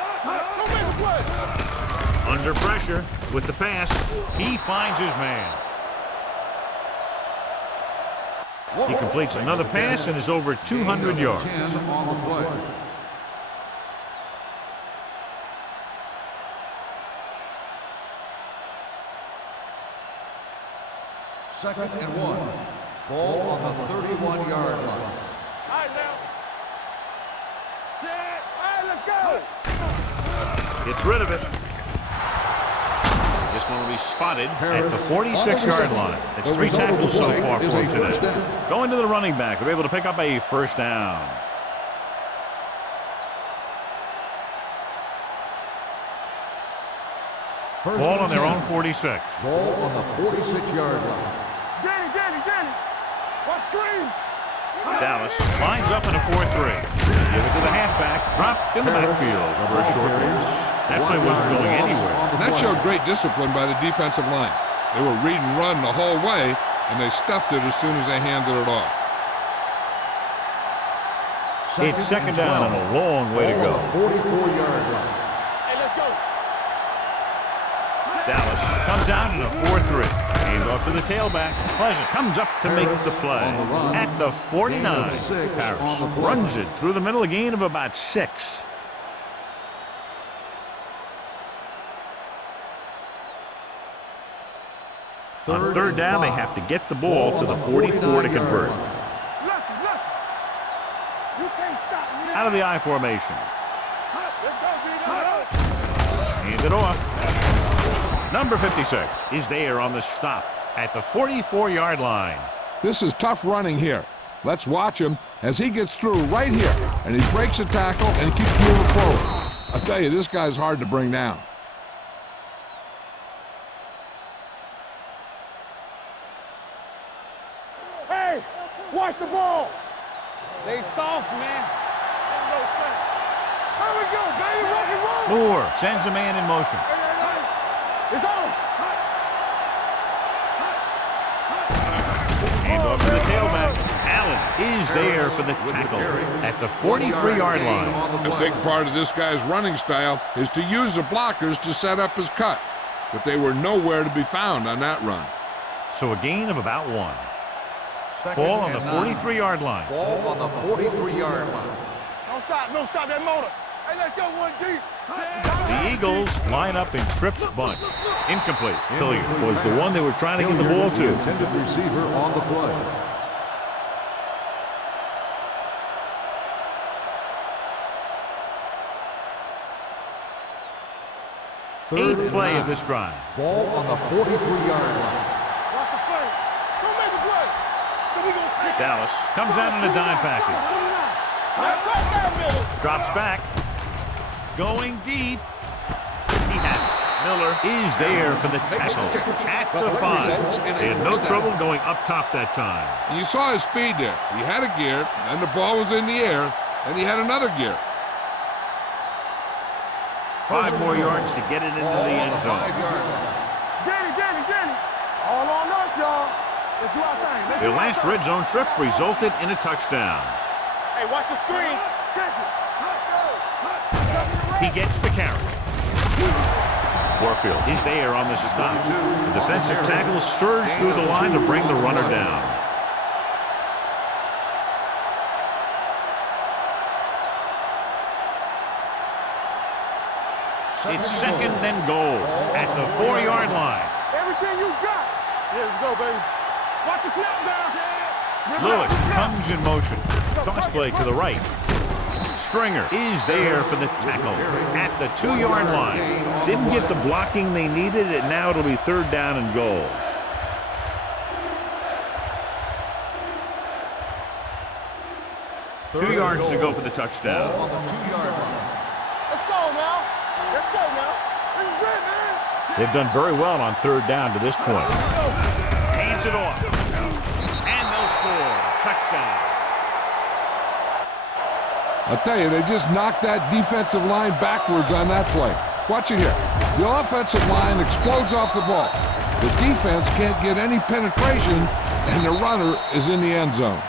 Under pressure with the pass, he finds his man. He completes another pass and is over 200 yards. 10 on the play. Second and 1. Ball on the 31-yard line. All right, now. Set. All right, let's go. Gets rid of it. This one will be spotted at the 46-yard line. It's 3 tackles so far for him today. Going to the running back. They're able to pick up a first down. Ball on their own 46. Ball on the 46-yard line. Danny. Watch screen. Dallas lines up in a 4-3. Give it to the halfback. Dropped in the backfield for a short loss. That play wasn't going anywhere. And that showed great discipline by the defensive line. They were read and run the whole way, and they stuffed it as soon as they handed it off. It's second down and a long way to go. 44-yard line. Hey, let's go. Dallas comes out in a 4-3. Aimed off to the tailback. Pleasant comes up to make the play. At the 49, Harris runs it through the middle, a gain of about 6. On third down, they have to get the ball to the 44 to convert. Out of the I formation. Hand it off. Number 56 is there on the stop at the 44-yard line. This is tough running here. Let's watch him as he gets through right here, and he breaks a tackle and keeps moving forward. I'll tell you, this guy's hard to bring down. Hey, watch the ball. They soft, man. There we go, baby. Rock and roll. Moore sends a man in motion. It's on. Hand off to the tailback. Allen is there for the tackle at the 43-yard line. A big part of this guy's running style is to use the blockers to set up his cut, but they were nowhere to be found on that run. So a gain of about 1. Second Ball on the and 9. 43-yard line. Ball on the 43-yard line. Don't stop that motor. Hey, let's go 1 deep. The Eagles line up in Tripp's bunch. Incomplete. Hilliard was the one they were trying to get the ball to. Intended receiver on the play. Eighth play of this drive. Ball on the 43-yard line. Watch the play. Don't make a play. So we gonna take Dallas comes out in a dime package. Drops back. Going deep. He has it. Miller is there for the tackle at the 5. They had no trouble going up top that time. And you saw his speed there. He had a gear, and the ball was in the air, and he had another gear. 5 more yards to get it into the end zone. Danny. All on us, y'all. Let's do our thing. Their last red zone trip resulted in a touchdown. Hey, watch the screen. Check it. He gets the carry. Warfield is there on the stop. The defensive tackle surged through the line to bring the runner down. It's second and goal at the 4-yard line. Everything you got. Yeah, let's go, baby. Watch the snap down. Lewis comes in motion. Toss play to the right. Stringer is there for the tackle at the 2-yard line. Didn't get the blocking they needed, and now it'll be third down and goal. Two yards to go for the touchdown. On the 2-yard line. Let's go now. This is it, man. They've done very well on third down to this point. Hands it off. And they'll score. Touchdown. I'll tell you, they just knocked that defensive line backwards on that play. Watch it here. The offensive line explodes off the ball. The defense can't get any penetration, and the runner is in the end zone.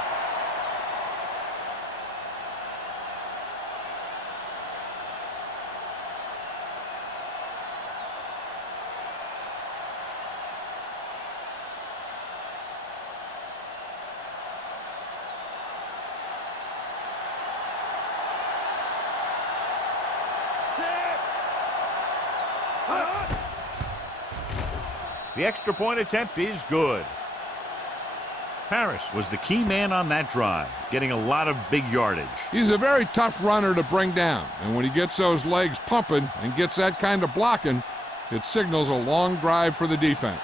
The extra point attempt is good. Harris was the key man on that drive, getting a lot of big yardage. He's a very tough runner to bring down, and when he gets those legs pumping and gets that kind of blocking, it signals a long drive for the defense.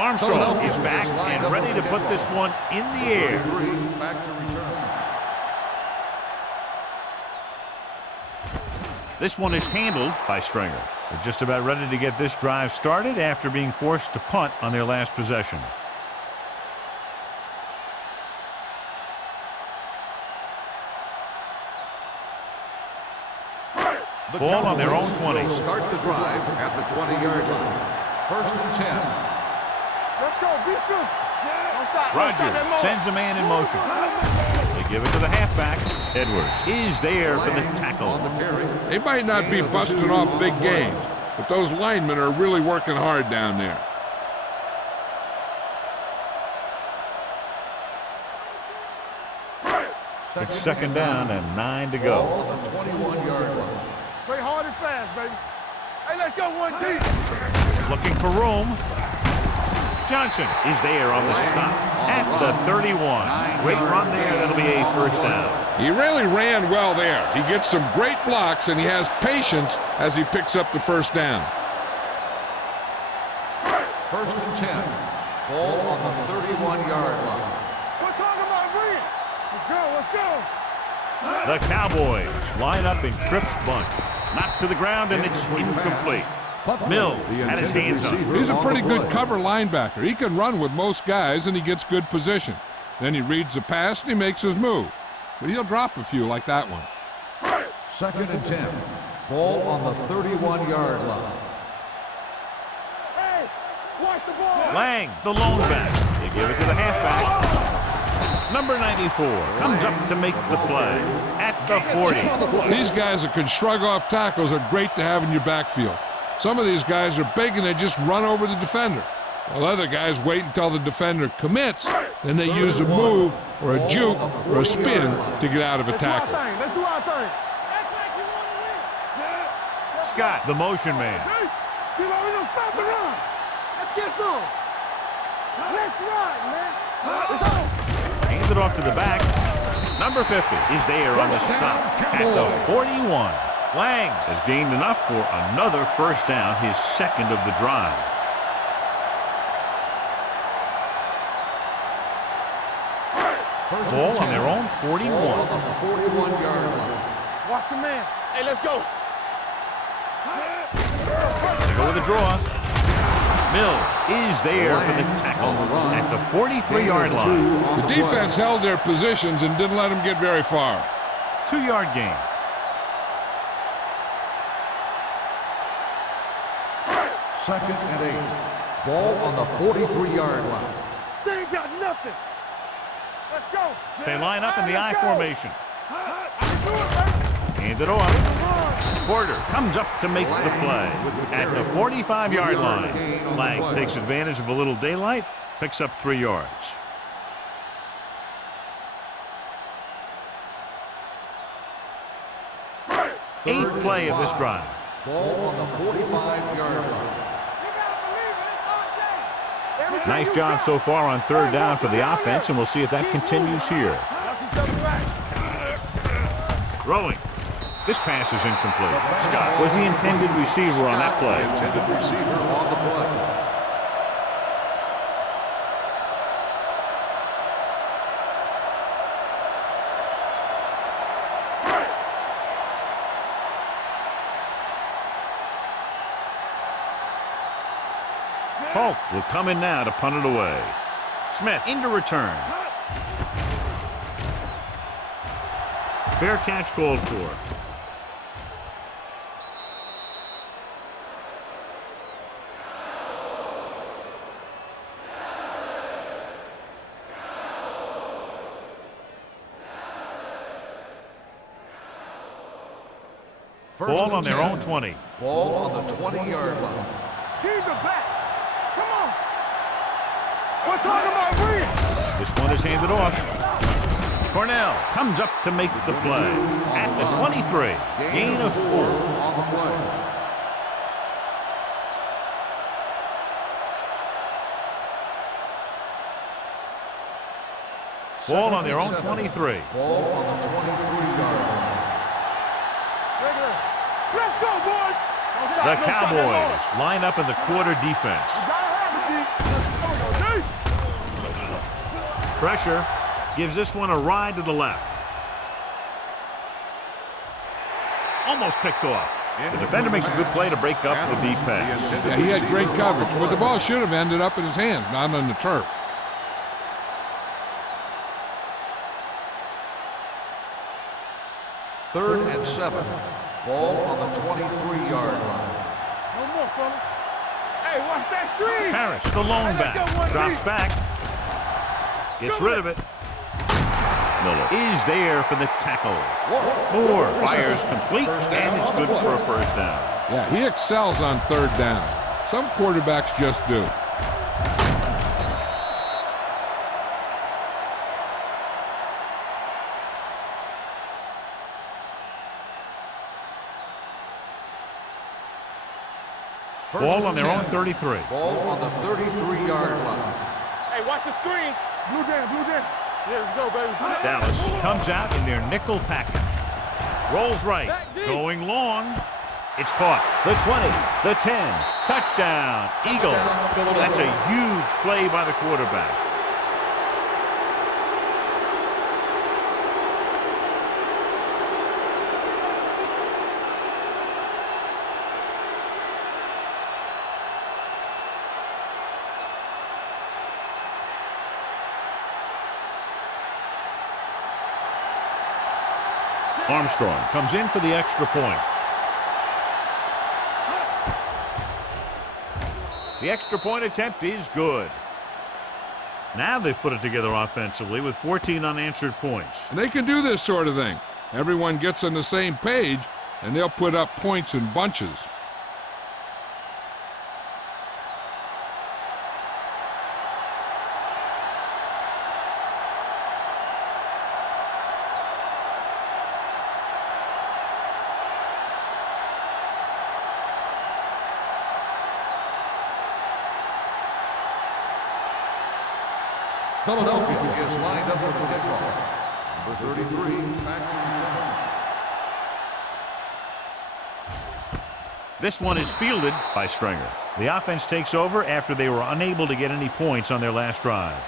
Armstrong is back and ready to put this one in the air. Back to return. This one is handled by Stringer. They're just about ready to get this drive started after being forced to punt on their last possession. Ball on their own 20. Start the drive at the 20-yard line. 1st and 10. Let's go. Be good. Don't stop. Rogers sends a man in motion. They give it to the halfback. Edwards is there for the tackle. On the carry. They might not be busting off big games, but those linemen are really working hard down there. It's second down and 9 to go. Ball on the 21-yard line. Play hard and fast, baby. Hey, let's go, 1-2. Looking for room. Johnson is there on the stop at the 31. Great run there. That'll be a first down. He really ran well there. He gets some great blocks, and he has patience as he picks up the first down. First and 10. Ball on the 31-yard line. We're talking about Green. Let's go. The Cowboys line up in Tripp's bunch. Knocked to the ground, and it's incomplete. Mills had his hands up. He's a pretty good cover linebacker. He can run with most guys, and he gets good position. Then he reads the pass, and he makes his move. But he'll drop a few like that one. Second and 10. Ball on the 31-yard line. Hey, watch the ball. Lang, the lone back. They give it to the halfback. Number 94 comes up to make the play at the 40. These guys that can shrug off tackles are great to have in your backfield. Some of these guys are big and they just run over the defender. While other guys wait until the defender commits, then they use a move or a juke or a spin to get out of a tackle. Let's do our thing. Scott, the motion man. You know, we're gonna stop the run. Let's get some. Let's run, man. It's on. Hands it off to the back. Number 50 is there on the stop at the 41. Lang has gained enough for another first down, his second of the drive. Ball on their own 41. Ball on the 41-yard line. Watch him, man. Hey, let's go. They go with the draw. Mills is there for the tackle at the 43-yard line. The defense held their positions and didn't let them get very far. 2-yard gain. Second and 8. Ball on the 43-yard line. They ain't got nothing. Let's go. They line up in the I Let's go. formation. Let's do it, baby. Hand it off. Porter comes up to make the play at the 45-yard line. Lang takes advantage of a little daylight, picks up 3 yards. Eighth play of this drive. Ball on the 45-yard line. Nice job so far on third down for the offense, and we'll see if that continues here. Throwing. This pass is incomplete. Scott was the intended receiver on that play. Intended receiver on the play. Hulk will come in now to punt it away. Smith into return. Fair catch called for. Ball on their own 20. Ball on the 20-yard line. Keep it back. Come on. We're talking about Green. This one is handed off. Cornell comes up to make the play at the 23. Gain of 4. On the play. Ball on their own 23. Ball on the 23-yard line. Regular. Let's go, boys. Don't stop, The don't stop that Cowboys ball. line up in the quarter defense. You gotta have it, D. Pressure gives this one a ride to the left. Almost picked off. The defender makes a good play to break up the deep pass. Yeah, he had great coverage, but the ball should have ended up in his hands, not on the turf. Third and 7. Ball on the 23-yard line. No more, fella. Hey, watch that screen. Harris, the lone Hey, let's back, go, 1-3. drops back, gets rid of it. Miller is there for the tackle. Moore fires complete, and it's good for a first down. Yeah, he excels on third down. Some quarterbacks just do. Ball on their own 33. Ball on the 33-yard line. Hey, watch the screen. Blue jam, blue jam. Yeah, let's go, baby. Dallas comes out in their nickel package. Rolls right, Back deep. going long. It's caught. The 20, the 10. Touchdown, Eagles. That's a huge play by the quarterback. Armstrong comes in for the extra point. The extra point attempt is good. Now they've put it together offensively with 14 unanswered points. And they can do this sort of thing. Everyone gets on the same page, and they'll put up points in bunches. Philadelphia is lined up for the kickoff. Number 33, back to return. This one is fielded by Stringer. The offense takes over after they were unable to get any points on their last drive.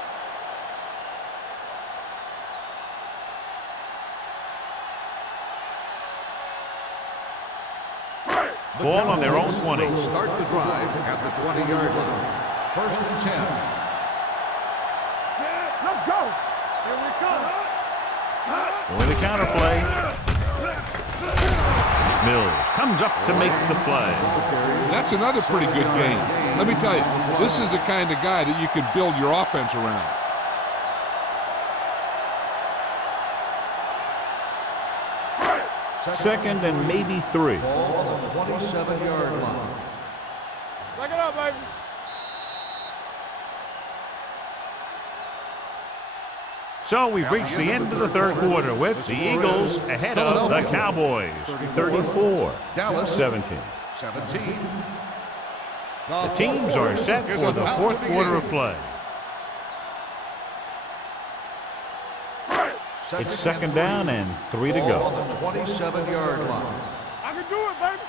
Ball on their own 20. Will start the drive at the 20-yard line. First and 10. Let's go. Here we come. With a counter play. Mills comes up to make the play. That's another pretty good game. Let me tell you, this is the kind of guy that you can build your offense around. Second and maybe 3. Ball on the 27-yard line. Back it up, baby. So we've reached the end of the third quarter with the Eagles ahead of the Cowboys, 34-17. 17. The teams are set for the fourth quarter of play. It's second down and 3 to Ball go. on the 27-yard line. I can do it, baby.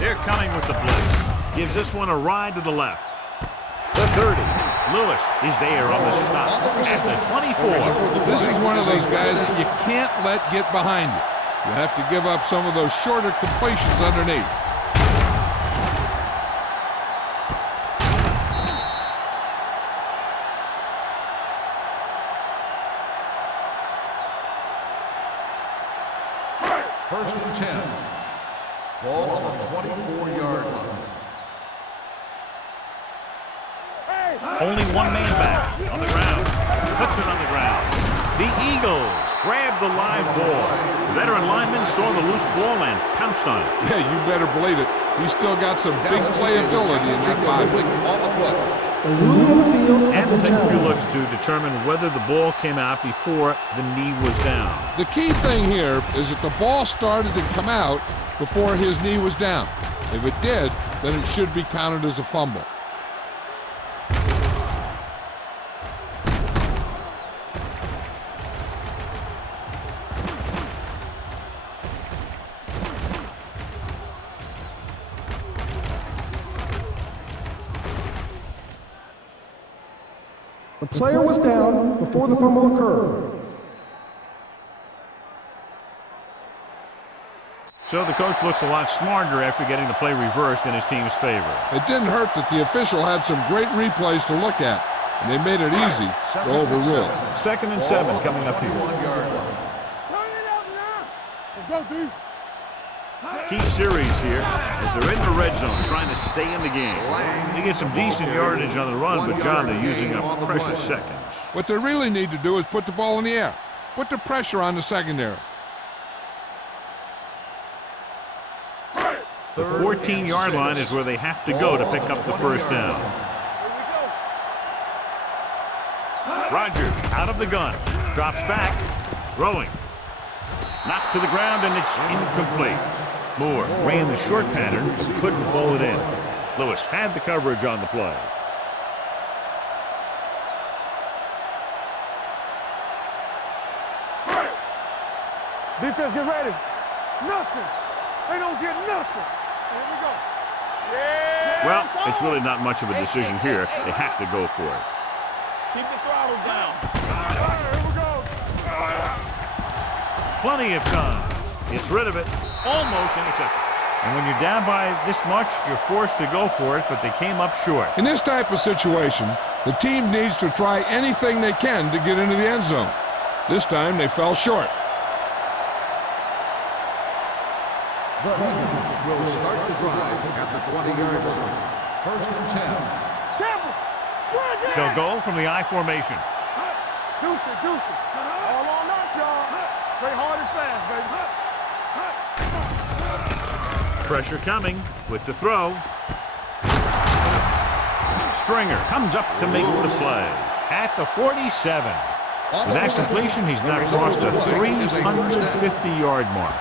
They're coming with the blitz. Gives this one a ride to the left. The 30. Lewis is there on the stop at the 24. This is one of those guys that you can't let get behind you. You have to give up some of those shorter completions underneath. First and 10. Ball on the 24-yard line. Only one man back on the ground. Puts it on the ground. The Eagles grab the live ball. The veteran lineman saw the loose ball and pounced on it. Yeah, you better believe it. He's still got some big playability in that body. A ruling on the field has And we'll been take a few challenged. looks to determine whether the ball came out before the knee was down. The key thing here is that the ball started to come out before his knee was down. If it did, then it should be counted as a fumble. The player was down before the fumble occurred. So the coach looks a lot smarter after getting the play reversed in his team's favor. It didn't hurt that the official had some great replays to look at, and they made it easy to overrule. Second and 7 coming up here. 21-yard line. Turn it up now. Let's go, D. Key series here as they're in the red zone trying to stay in the game. They get some decent yardage on the run, but John, they're using up precious seconds. What they really need to do is put the ball in the air. Put the pressure on the secondary. The 14-yard line is where they have to go to pick up the first down. Rogers out of the gun. Drops back. Throwing. Knocked to the ground, and it's incomplete. Moore ran the short pattern, but couldn't pull it in. Lewis had the coverage on the play. Defense, get ready. Nothing. They don't get nothing. Here we go. Yeah. Well, it's really not much of a decision here. They have to go for it. Keep the throttle down. Here we go. Plenty of time. Gets rid of it. Almost intercepted. And when you're down by this much, you're forced to go for it, but they came up short. In this type of situation, the team needs to try anything they can to get into the end zone. This time, they fell short. The Eagles will start the drive at the 20-yard line. First and 10. Temple. They'll go from the I formation. Deuce it. All on us, y'all. Play hard and fast, baby. Pressure coming with the throw. Stringer comes up to make the play at the 47. With that completion, he's now crossed the 350-yard mark.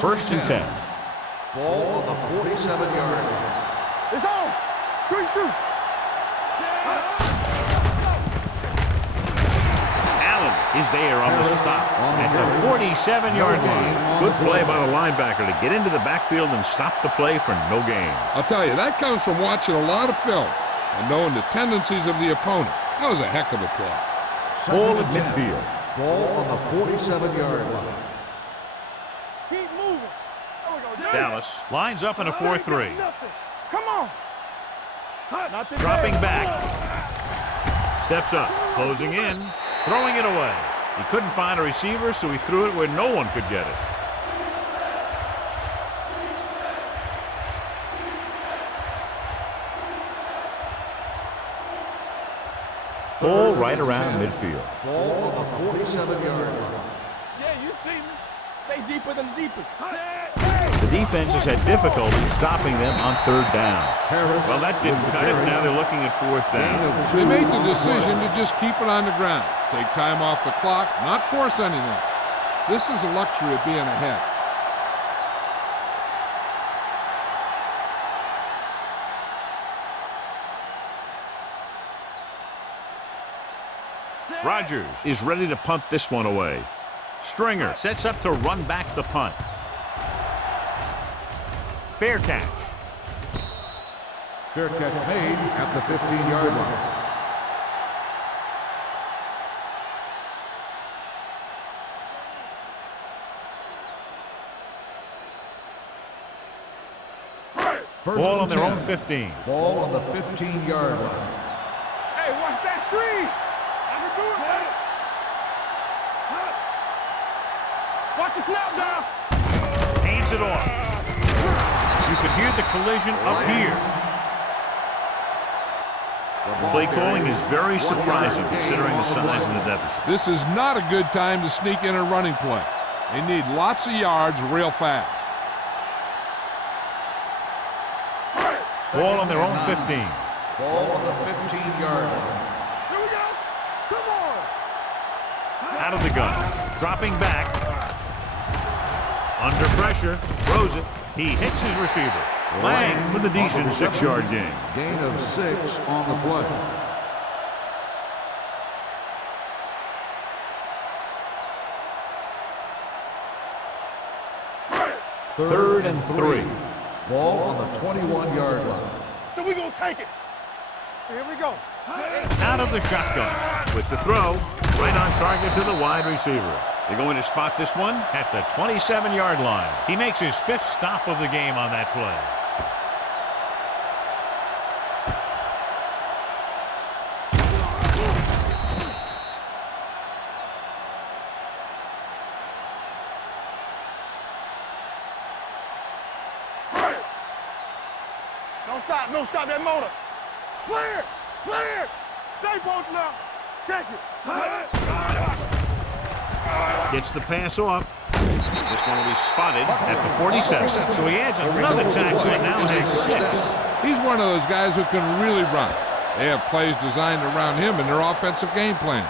First and 10. Ball on the 47-yard line. It's on. Good shoot. Allen is there on the stop at the 47-yard line. Good play by the linebacker to get into the backfield and stop the play for no gain. I'll tell you, that comes from watching a lot of film and knowing the tendencies of the opponent. That was a heck of a play. Ball at midfield. Ball on the 47-yard line. Keep moving. There we go. Dallas lines up in a 4-3. Come on. Not today. Dropping back. Steps up. Closing in. Throwing it away. He couldn't find a receiver, so he threw it where no one could get it. Ball right around midfield. Ball on the 47-yard line. Yeah, you see me. Stay deeper than the deepest. The defense has had difficulty stopping them on third down. Well, that didn't cut it. Now they're looking at fourth down. They made the decision to just keep it on the ground. Take time off the clock, not force anything. This is the luxury of being ahead. Rogers is ready to punt this one away. Stringer sets up to run back the punt. Fair catch. Fair catch made at the 15-yard line. Ball on their own 15. Ball on the 15-yard line. Hey, watch that screen. I can do it. Watch the snap down. Hands it off. You could hear the collision up here. Play calling is very surprising considering the size of the deficit. This is not a good time to sneak in a running play. They need lots of yards real fast. Ball on their own 15. Ball on the 15-yard line. Here we go. Come on. Out of the gun. Dropping back. Under pressure. Throws it. He hits his receiver. Lang with a decent 6-yard gain. Gain of 6 on the play. Third and 3. Ball on the 21-yard line. So we gonna take it. Here we go. Out of the shotgun. With the throw. Right on target to the wide receiver. They're going to spot this one at the 27-yard line. He makes his 5th stop of the game on that play. stop. No, stop that motor. Clear. Clear. Stay both now. Check it. Gets the pass off. This one will be spotted at the 47. So he adds another tackle and now has 6. He's one of those guys who can really run. They have plays designed around him in their offensive game plan.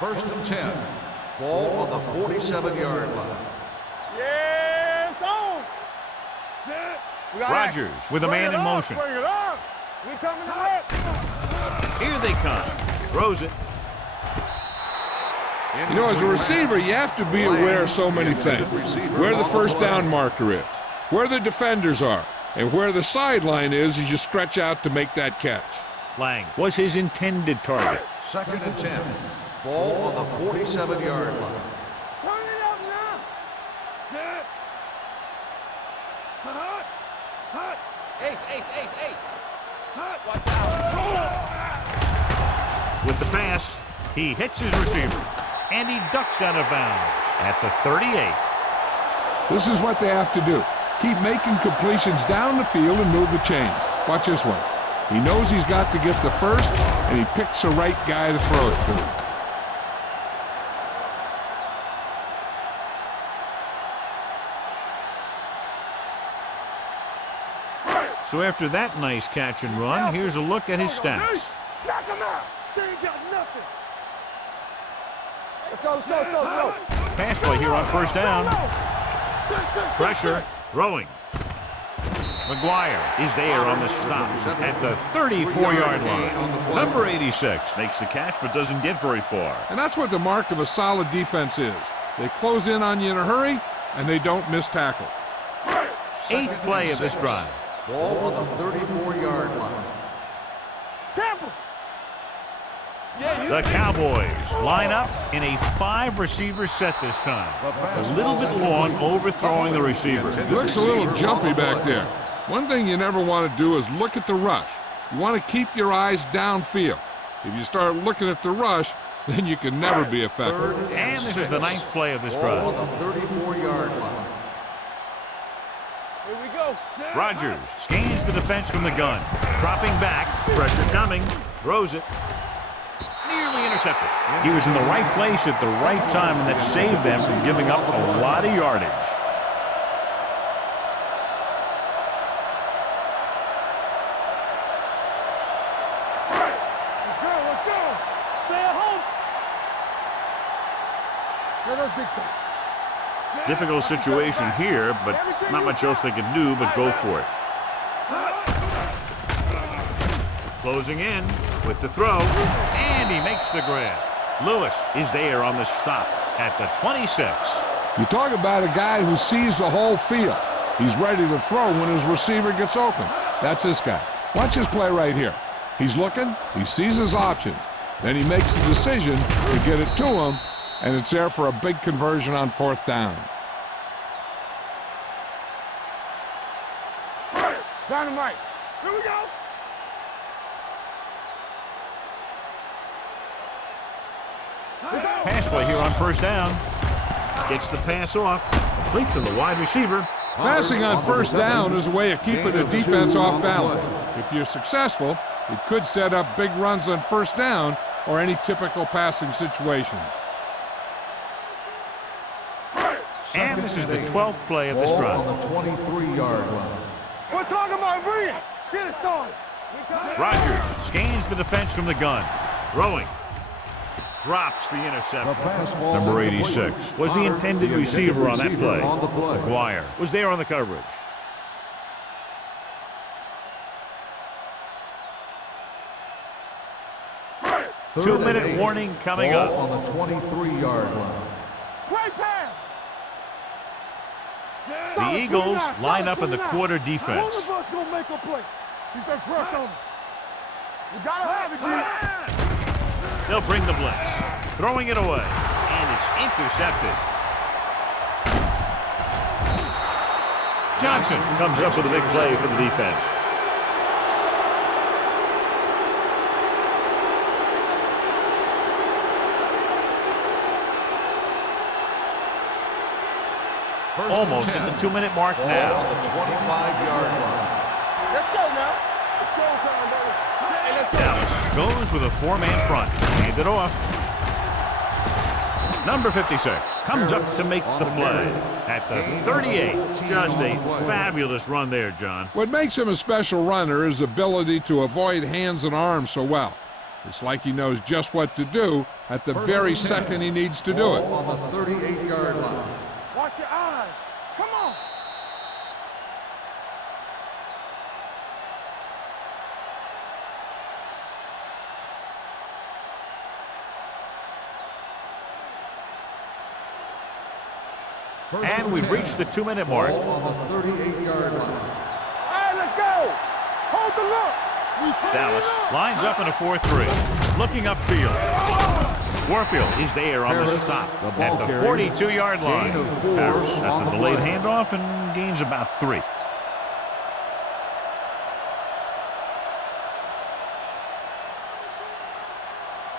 First and 10. Ball on the 47-yard line. Yes, on. Set. We got Rogers with a man in motion. Bring it up. We coming to work. Here they come. Throws it. You know, as a receiver, you have to be aware of so many things. Where the first down marker is, where the defenders are, and where the sideline is as you stretch out to make that catch. Lang was his intended target. Second and 10. Ball on the 47-yard line. Turn it up now. Set. Hut. Hut. Ace, ace, ace, ace. Hut. Watch out. With the pass, he hits his receiver, and he ducks out of bounds at the 38. This is what they have to do. Keep making completions down the field and move the chains. Watch this one. He knows he's got to get the first, and he picks the right guy to throw it to. So after that nice catch and run, here's a look at his stats. Knock him out. They ain't got nothing. Let's go, let's go, let's go, let's go. Pass play here on first down. Pressure, throwing. McGuire is there on the stop at the 34-yard line. Number 86 makes the catch but doesn't get very far. And that's what the mark of a solid defense is. They close in on you in a hurry, and they don't miss tackle. 8th play of this drive. Ball on the 34-yard line. Tampa. The Cowboys line up in a 5-receiver set this time. A little bit long, overthrowing the receiver. Looks a little jumpy back there. One thing you never want to do is look at the rush. You want to keep your eyes downfield. If you start looking at the rush, then you can never be effective. And this is the 9th play of this drive. Ball on the 34-yard line. Here we go. Rogers scans the defense from the gun. Dropping back, pressure coming, throws it. Nearly intercepted. He was in the right place at the right time, and that saved them from giving up a lot of yardage. Let's go, let's go. Stay at home. Let us dictate. Difficult situation here, but not much else they can do but go for it. Closing in with the throw, and he makes the grab. Lewis is there on the stop at the 26. You talk about a guy who sees the whole field. He's ready to throw when his receiver gets open. That's this guy. Watch his play right here. He's looking, he sees his option, then he makes the decision to get it to him, and it's there for a big conversion on 4th down. Dynamite. Here we go. Pass play here on first down. Gets the pass off. Complete to the wide receiver. Passing on 1st down is a way of keeping the defense off balance. If you're successful, it could set up big runs on 1st down or any typical passing situations. And this is the 12th play of this drive. Ball on the 23-yard line. We're talking about bringing. Get it started. Rogers scans the defense from the gun. Throwing. Drops the interception. Number 86 was the intended receiver on that play. McGuire was there on the coverage. Two-minute warning coming Ball up. on the 23-yard line. Great pass. The Eagles line up in the quarter One defense. of us gonna make a play. You can crush on me. You gotta have it, G. They'll bring the blitz. Throwing it away. And it's intercepted. Johnson comes up with a big play for the defense. Almost at the 2-minute mark Ball now. on the 25-yard line. Let's go now. It's showtime, baby. Hey, let's go. Dallas goes with a 4-man front. Hand it off. Number 56 comes up to make the play at the 38. Just a fabulous run there, John. What makes him a special runner is ability to avoid hands and arms so well. It's like he knows just what to do at the very second he needs to do it. Ball on the 38-yard line. Watch your eyes. Come on. And we've reached the 2-minute mark. Ball on the 38-yard line. All right, let's go. Hold the look. Dallas lines up in a 4-3. Looking upfield. Warfield is there on the stop at the 42-yard line. Gain of 4 Harris at on the the delayed play. handoff and gains about 3.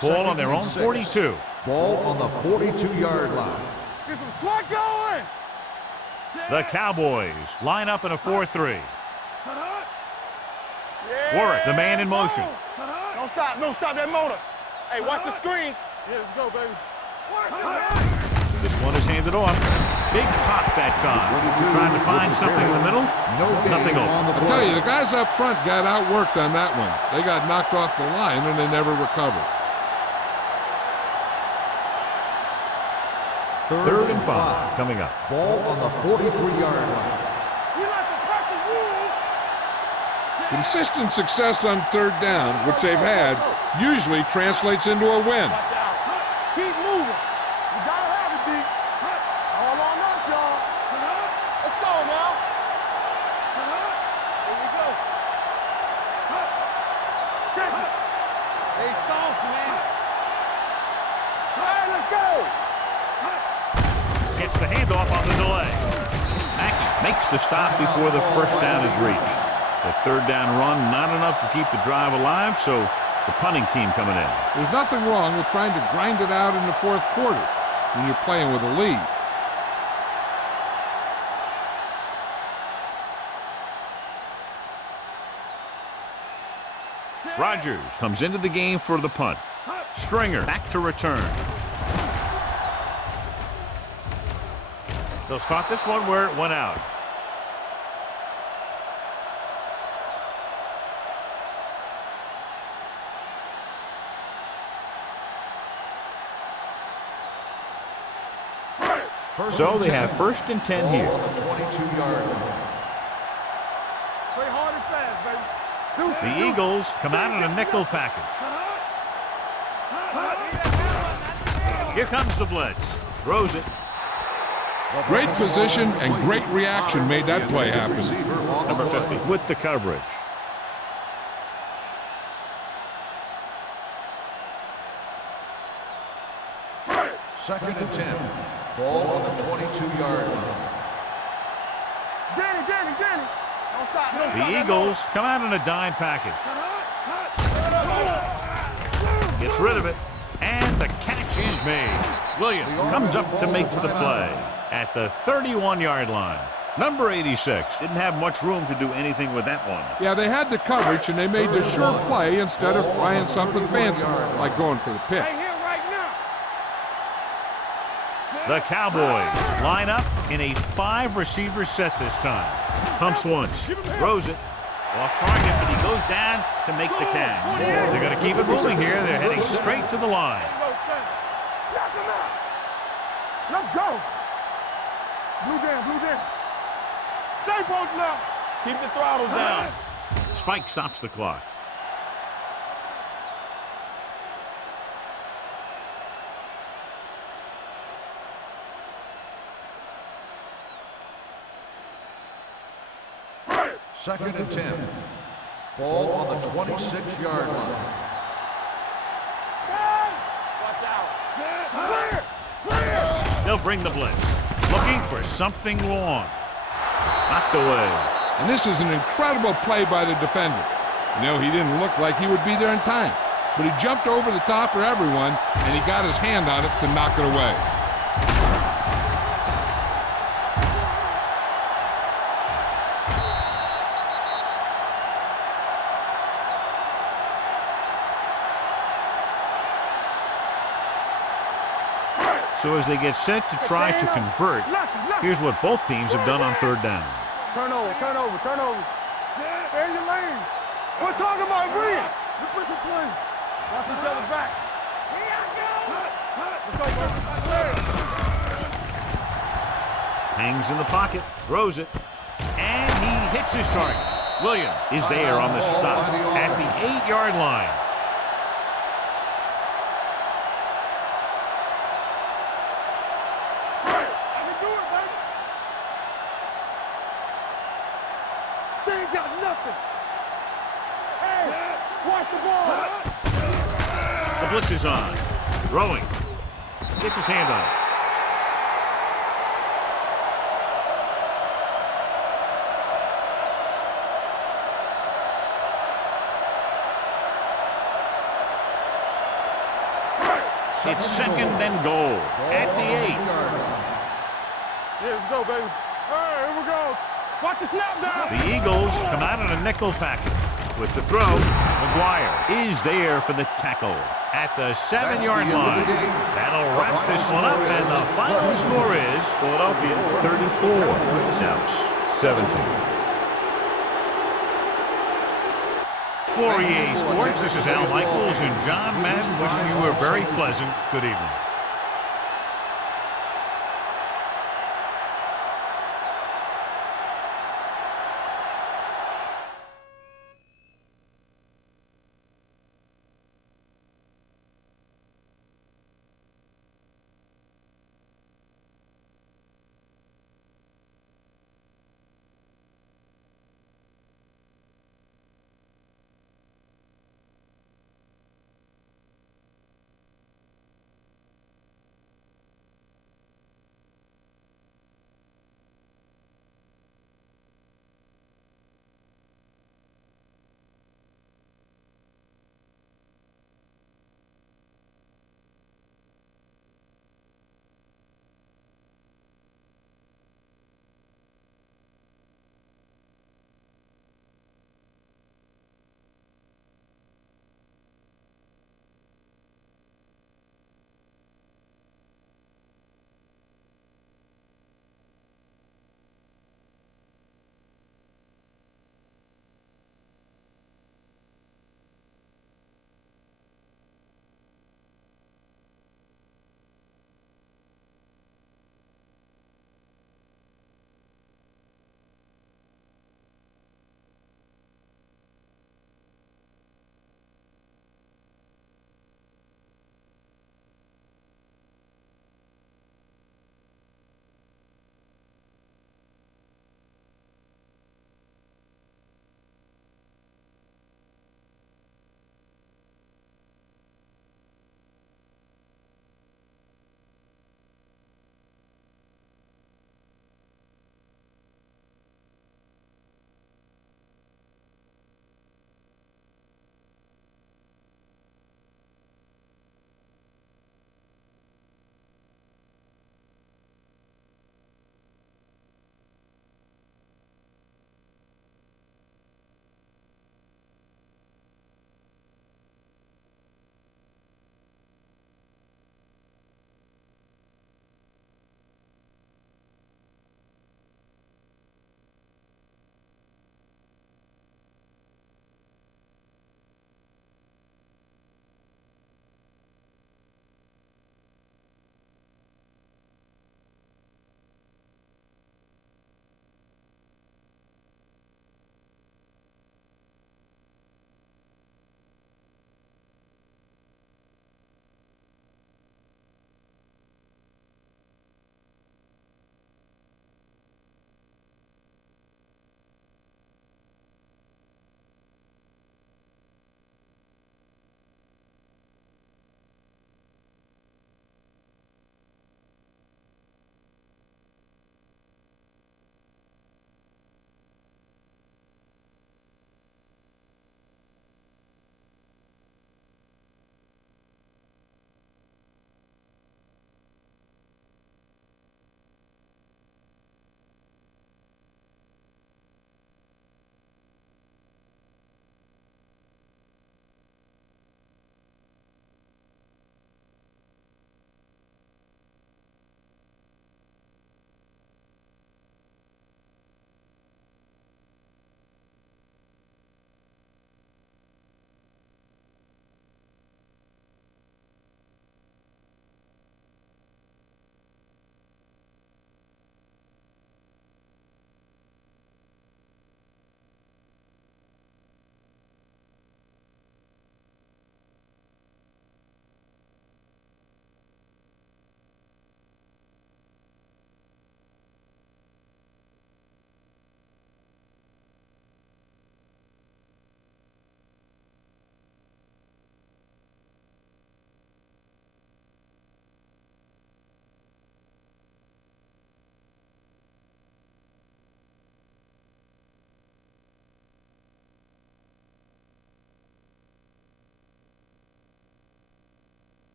Ball on their own 42. Ball on the 42-yard line. Get some slot going. The Cowboys line up in a 4-3. Yeah. Warwick, the man in motion. Don't stop. Don't stop that motor. Hey, watch the screens. Yeah, let's go, baby. This one is handed off. Big pop that time. Trying to find something in the middle. Nothing open. I tell you, the guys up front got outworked on that one. They got knocked off the line and they never recovered. Third and 5 coming up. Ball on the 43-yard line. We like to practice rules. Consistent success on third down, which they've had, usually translates into a win. Watch out. Keep moving. You gotta have it, D. All on us, y'all. Let's go now. Here we go. Check it. Hey, soft, man. All right, let's go. Gets the handoff on the delay. Mackey makes the stop before the first down is reached. The third down run, not enough to keep the drive alive, so the punting team coming in. There's nothing wrong with trying to grind it out in the fourth quarter when you're playing with a lead. Rogers comes into the game for the punt. Stringer back to return. They'll spot this one where it went out. So they have first and 10 Ball here. on the 22-yard line. Play hard and fast, baby. The Eagles come out in a nickel package. Here comes the blitz. Throws it. Great position and great reaction made that play happen. Number 50 with the coverage. Second and 10. Ball on the 22-yard line. Danny. Don't stop. Don't stop The that Eagles come out in a dime package. Gets rid of it, and the catch is made. Williams comes up to make the play at the 31-yard line. Number 86 didn't have much room to do anything with that one. Yeah, they had the coverage and they made the sure play instead of trying something fancy like going for the pick. Right here, right now. The Cowboys line up in a 5-receiver set this time. Pumps once, throws it, off target, but he goes down to make the catch. They're going to keep it moving here. They're heading straight to the line. Knock him out. Let's go. Blue down. Stay posted now. Keep the throttle down. Spike stops the clock. Second and 10. Ball on the 26-yard line. Watch out. Clear. They'll bring the blitz. Looking for something long. Knocked away. And this is an incredible play by the defender. You know, he didn't look like he would be there in time, but he jumped over the top of everyone, and he got his hand on it to knock it away. So as they get set to try to convert, here's what both teams have done on third down. Turnover. Stay in your lane. We're talking about Reed. Let's make a play. Watch each other's back. Let's go, bro. Hangs in the pocket, throws it, and he hits his target. Williams is there on the stop at the 8-yard line. They ain't got nothing. Hey, watch the ball. The blitz is on. Throwing. Gets his hand on it. It's second and goal at the 8. Yeah, let's go, baby. All right, here we go. Watch the snap down. The Eagles come out in a nickel package. With the throw, McGuire is there for the tackle at the 7-yard line. That'll wrap this one up, and the final score is Philadelphia 34, Dallas 17. For EA Sports, this is Al Michaels and John Madden wishing you a very pleasant good evening.